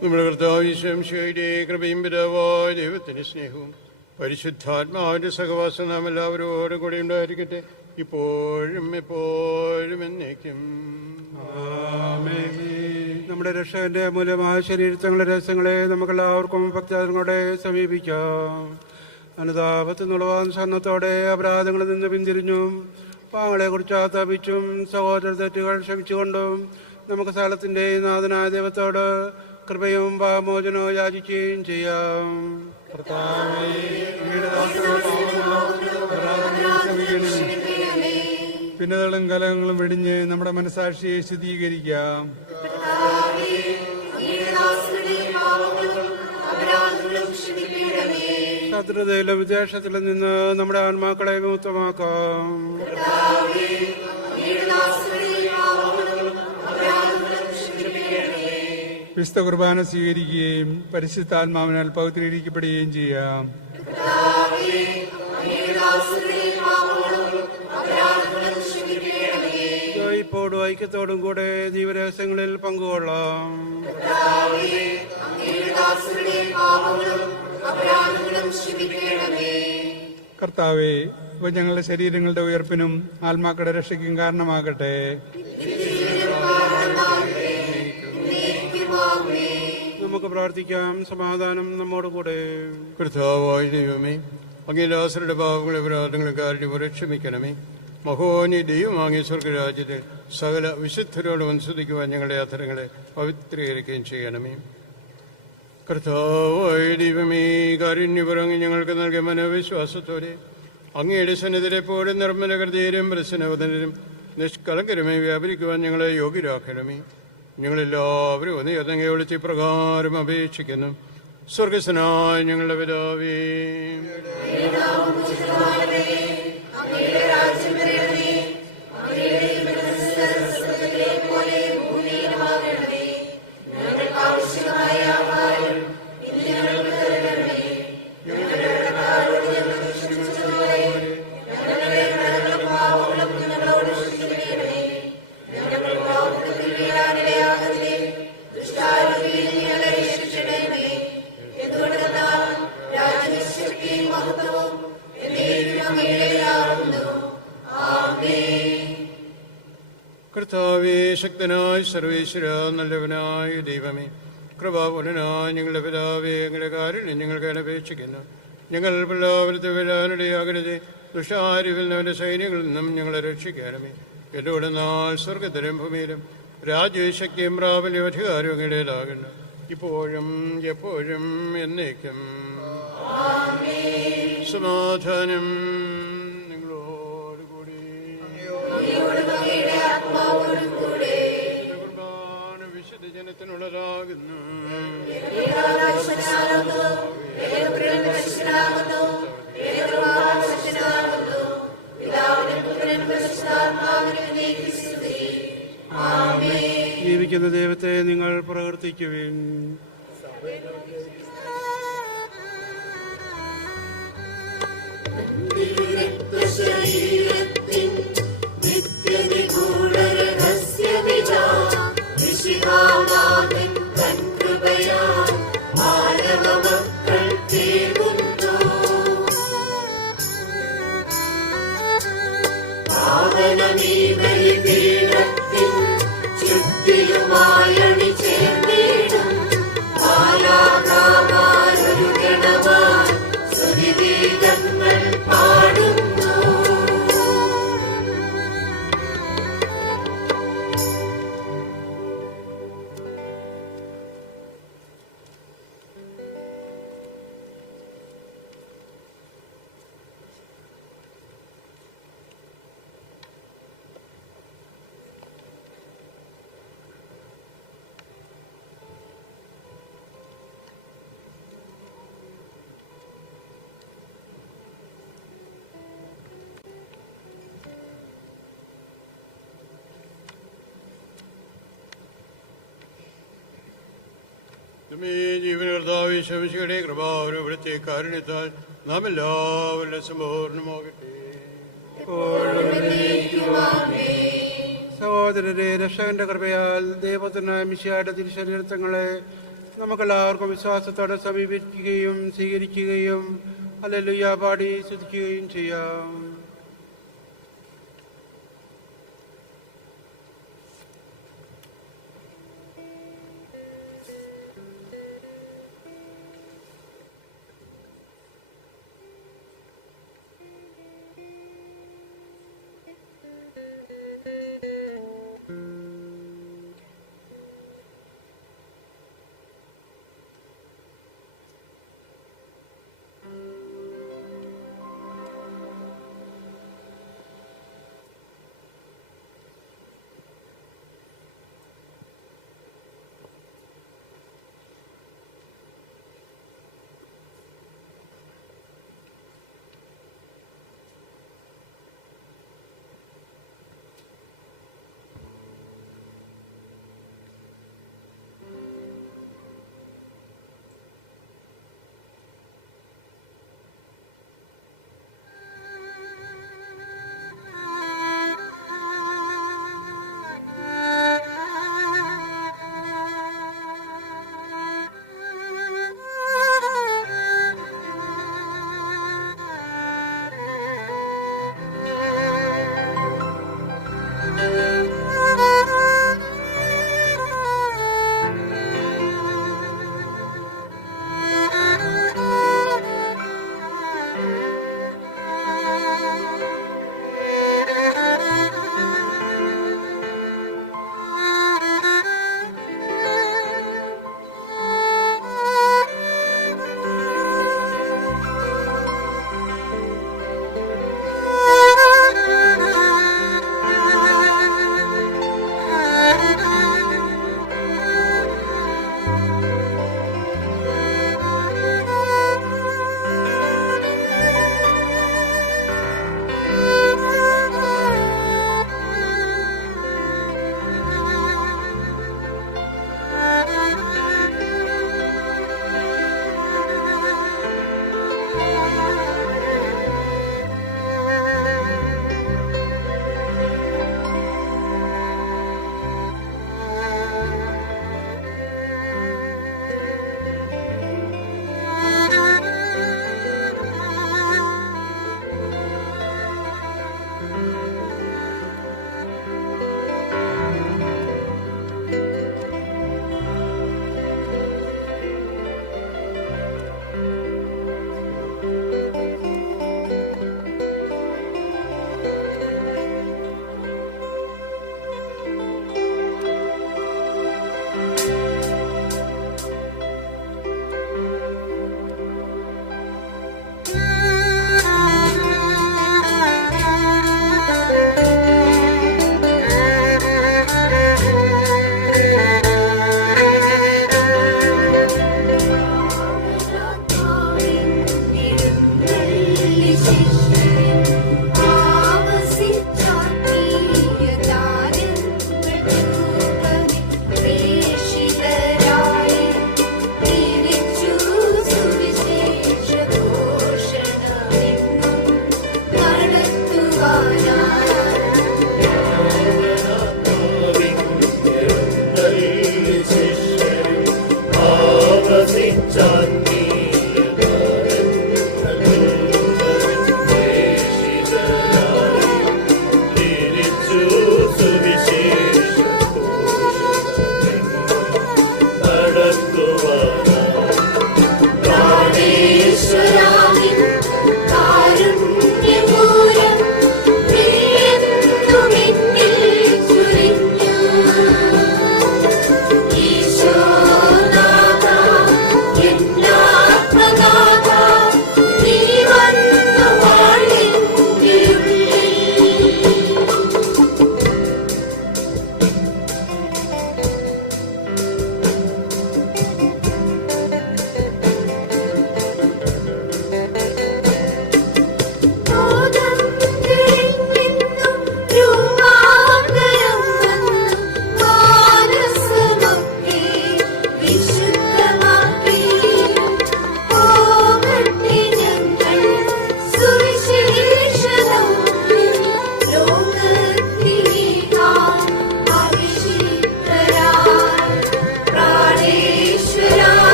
നമ്മുടെ കർത്താവ് ഈശോയുടെ കൃപയും പിതാവായ ദൈവത്തിന്റെ സ്നേഹവും പരിശുദ്ധാത്മാവിന്റെ സഹവാസം നാം എല്ലാവരോടും കൂടി ഉണ്ടായിരിക്കട്ടെ, ഇപ്പോഴും എപ്പോഴും എന്നേക്കും. നമ്മുടെ രക്ഷകന്റെ മൂലമായ ശരീരത്തങ്ങളുടെ രഹസ്യങ്ങളെ നമുക്കെല്ലാവർക്കും ഭക്തങ്ങളോടെ സമീപിക്കാം. അനുതാപത്തിനുള്ള സന്നത്തോടെ അപരാധങ്ങളിൽ നിന്ന് പിന്തിരിഞ്ഞും പാങ്ങളെ കുറിച്ച് ആത്താപിച്ചും സഹോദര തെറ്റുകൾ ക്ഷമിച്ചുകൊണ്ടും നമുക്ക് സകലത്തിൻ്റെയും നാഥനായ ദൈവത്തോട് കൃപയും പാപമോചനവും യാചിക്കുകയും ചെയ്യാം. കർത്താവേ, അങ്ങയുടെ ദാസരുടെ ക്ഷമിക്കണമേ. ഭിന്നതകളും കലഹങ്ങളും വെടിഞ്ഞ് നമ്മുടെ മനസാക്ഷിയെ ശുദ്ധീകരിക്കാം. ശത്രുതയിലും വിദ്വേഷത്തിലും നിന്ന് നമ്മുടെ ആത്മാക്കളെ വിമുക്തമാക്കാം. വിശുദ്ധ കുർബാന സ്വീകരിക്കുകയും പരിശുദ്ധാത്മാവിനാൽ പവിത്രീകരിക്കപ്പെടുകയും ചെയ്യാം. ഇപ്പോഴും ഐക്യത്തോടും കൂടെ ജീവരഹസ്യങ്ങളിൽ പങ്കുകൊള്ളാം. കർത്താവേ, ഇവ ഞങ്ങളുടെ ശരീരങ്ങളുടെ ഉയർപ്പിനും ആത്മാക്കളുടെ രക്ഷയ്ക്കും കാരണമാകട്ടെ. നമുക്ക് പ്രാർത്ഥിക്കാം. സമാധാനം നമ്മോട് കൂടെ. കർത്താവായ ദൈവമേ, അങ്ങേ ദാസരുടെ പാപങ്ങളെ അപരാധങ്ങളെ കാരുണ്യപൂർവ്വം ക്ഷമിക്കണമേ. മഹോനി ദൈവമാങ്ങിയ സ്വർഗരാജ്യത്തിൽ സകല വിശുദ്ധരോട് അനുസരിക്കുവാൻ ഞങ്ങളുടെ അധരങ്ങളെ പവിത്രീകരിക്കുകയും ചെയ്യണമേ. കർത്താവായ ദൈവമേ, കാരുണ്യപൂർവ്വം ഞങ്ങൾക്ക് നൽകിയ മനോവിശ്വാസത്തോടെ അങ്ങയുടെ സന്നിധിയിലെപ്പോഴും നിർമ്മല ഹൃദയരും പ്രസന്നവദനരും നിഷ്കളങ്കരമായി വ്യാപരിക്കുവാൻ ഞങ്ങളെ യോഗ്യരാക്കണമേ. ഞങ്ങളെല്ലാവരും ഒന്ന് അതങ്ങയെ വിളിച്ച് പ്രകാരം അപേക്ഷിക്കുന്നു. സ്വർഗസ്വനായ ഞങ്ങളുടെ പിതാവേ, കർത്താവേ, ശക്തനായ സർവേശ്വര, നല്ലവനായ ദൈവമേ, കൃപാപൂർണനായ ഞങ്ങളുടെ പിതാവേ, ഞങ്ങളുടെ കാരുണ്യം ഞങ്ങൾക്ക് അപേക്ഷിക്കുന്നു. ഞങ്ങൾ എല്ലാവരത്തെ വരാനിടയാകരുത്. ദുഷ്ടാരിവിൽ സൈന്യങ്ങളിൽ നിന്നും ഞങ്ങളെ രക്ഷിക്കണമേ. എന്നോട് നാൾ സ്വർഗത്തിലും ഭൂമിയിലും രാജ്യവും ശക്തിയും പ്രാബല്യവും അധികാരവും അങ്ങയുടേതാകുന്നു, ഇപ്പോഴും എപ്പോഴും എന്നേക്കും. സമാധാനം നിങ്ങളോടുകൂടി. കുർബാന വിശുദ്ധ ജനത്തിനുള്ളതാകുന്നു. ജീവിക്കുന്ന ദൈവത്തെ നിങ്ങൾ പ്രവർത്തിക്കുവിൻ. ജീവനകർത്താവ് ശംശയുടെ കൃപാവനും ഇവിടുത്തെ കാരുണ്യത്താൽ നാം എല്ലാവരുടെ സമ്പൂർണ്ണമാകട്ടെ. സഹോദരരെ, രക്ഷകന്റെ കൃപയാൽ ദൈവത്തിനായ മിശിഹായുടെ തിരുശരീരത്വങ്ങളെ നമുക്കെല്ലാവർക്കും വിശ്വാസത്തോടെ സമീപിക്കുകയും സ്വീകരിക്കുകയും ഹല്ലേലൂയ പാടി സ്തുതിക്കുകയും ചെയ്യാം.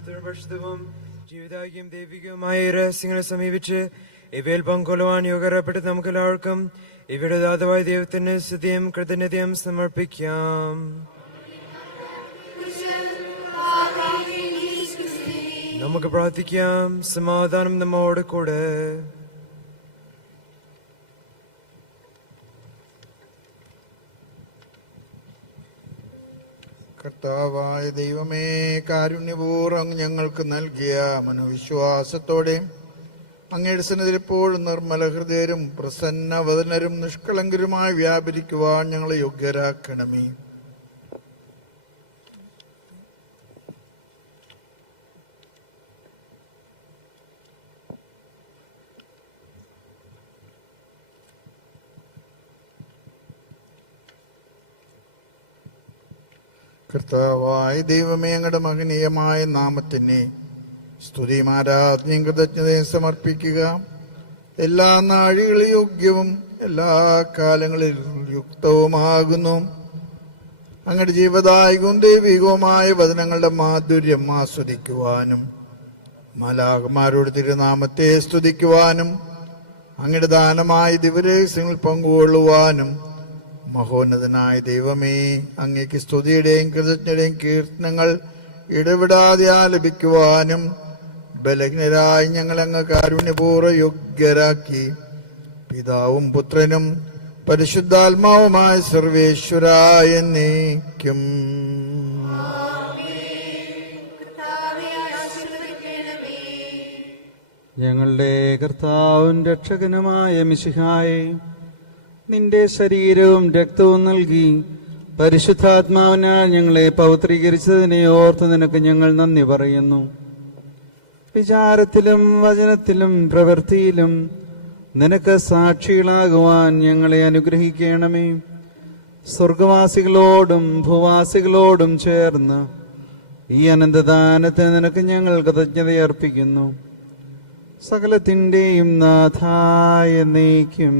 സുരക്ഷിതവും ജീവിതാഗ്യം ദൈവികവുമായ രഹസ്യങ്ങളെ സമീപിച്ച് ഇവയിൽ പങ്കൊള്ളുവാൻ യോഗപ്പെട്ട് നമുക്കെല്ലാവർക്കും ഇവയുടെ ദാതാവായ ദൈവത്തിന് സ്തുതിയും കൃതജ്ഞതയും സമർപ്പിക്കാം. നമുക്ക് പ്രാർത്ഥിക്കാം. സമാധാനം നമ്മോട് കൂടെ. കർത്താവായ ദൈവമേ, കാരുണ്യപൂർവ്വം ഞങ്ങൾക്ക് നൽകിയ മനോവിശ്വാസത്തോടെ അങ്ങയുടെ സന്നിധിയിൽ എപ്പോഴും നിർമ്മല ഹൃദയരും പ്രസന്നവദനരും നിഷ്കളങ്കരുമായി വ്യാപരിക്കുവാൻ ഞങ്ങളെ യോഗ്യരാക്കണമേ. കർത്താവായ ദൈവമേ, അങ്ങയുടെ മഹനീയമായ നാമത്തിനെ സ്തുതിയും ആരാധനയും കൃതജ്ഞതയും സമർപ്പിക്കുക. എല്ലാ നാഴികളും യോഗ്യവും എല്ലാ കാലങ്ങളിലും യുക്തവുമാകുന്നു. അങ്ങയുടെ ജീവദായകവും ദൈവികവുമായ വചനങ്ങളുടെ മാധുര്യം ആസ്വദിക്കുവാനും മാലാഖമാരോട് തിരുനാമത്തെ സ്തുതിക്കുവാനും അങ്ങയുടെ ദാനമായ ദിവരഹസ്യങ്ങൾ പങ്കുകൊള്ളുവാനും മഹോന്നതനായ ദൈവമേ, അങ്ങേക്ക് സ്തുതിയുടെയും കൃതജ്ഞതയും കീർത്തനങ്ങൾ ഇടവിടാതെ ആലപിക്കുവാനും ബലഹീനരായി ഞങ്ങളങ്ങ് കാരുണ്യപൂർവ്വം യോഗ്യരാക്കി. പിതാവും പുത്രനും പരിശുദ്ധാത്മാവുമായ സർവേശ്വരായ എന്നേക്കും. ഞങ്ങളുടെ കർത്താവും രക്ഷകനുമായ മിശിഹായെ, നിന്റെ ശരീരവും രക്തവും നൽകി പരിശുദ്ധാത്മാവിനാൽ ഞങ്ങളെ പൗത്രീകരിച്ചതിനെ ഓർത്ത് നിനക്ക് ഞങ്ങൾ നന്ദി പറയുന്നു. വിചാരത്തിലും വചനത്തിലും പ്രവൃത്തിയിലും നിനക്ക് സാക്ഷികളാകുവാൻ ഞങ്ങളെ അനുഗ്രഹിക്കണമേ. സ്വർഗവാസികളോടും ഭൂവാസികളോടും ചേർന്ന് ഈ അനന്തദാനത്തിന് നിനക്ക് ഞങ്ങൾ കൃതജ്ഞതയർപ്പിക്കുന്നു. സകലത്തിന്റെയും നാഥായ എന്നേക്കും.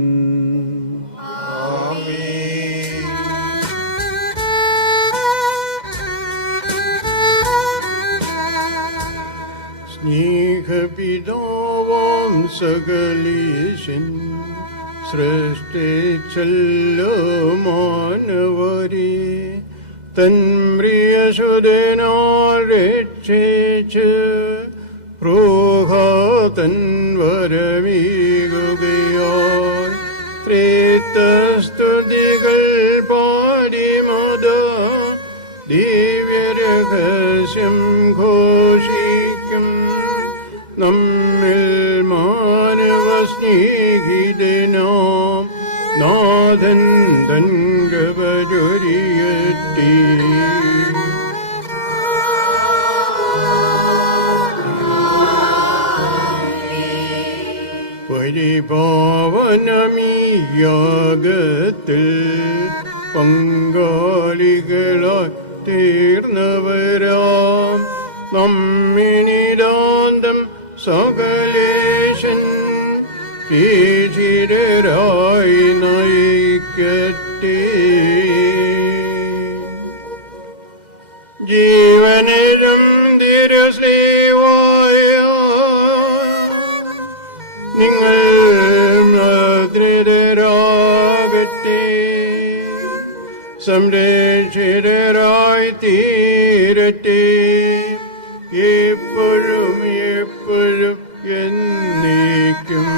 സ്നേഹപിതാവാം സകലീശൻ സൃഷ്ടിച്ചല്ലോ മാനവരെ തൻ പ്രിയസുതനാൽ രക്ഷിച്ച് റൂഹാതൻ വരമീകുകയാൽ ത്രിത്വസ്തുതികൾ പാടിമത ദിവ്യരഹസ്യം ഘോഷിക്കും. നമ്മിൽ മാനവ സ്നേഹിതനാം നാഥൻ തൻ കൃപചൊരിയട്ടെ. പരിപാവനമീ യാഗത്തിൽ പങ്കാളികളായി തീർന്നവരാം നമ്മിനിരാന്തം സകലേശൻ തീചിരരായി നയിക്കട്ടെ. ജീവനും തിരുസ്ലീവായ നിങ്ങൾ ദ്രിതരാകട്ടെ. സംരക്ഷിതരായി തീരട്ടെ. എപ്പോഴും എപ്പോഴും എന്നേക്കും.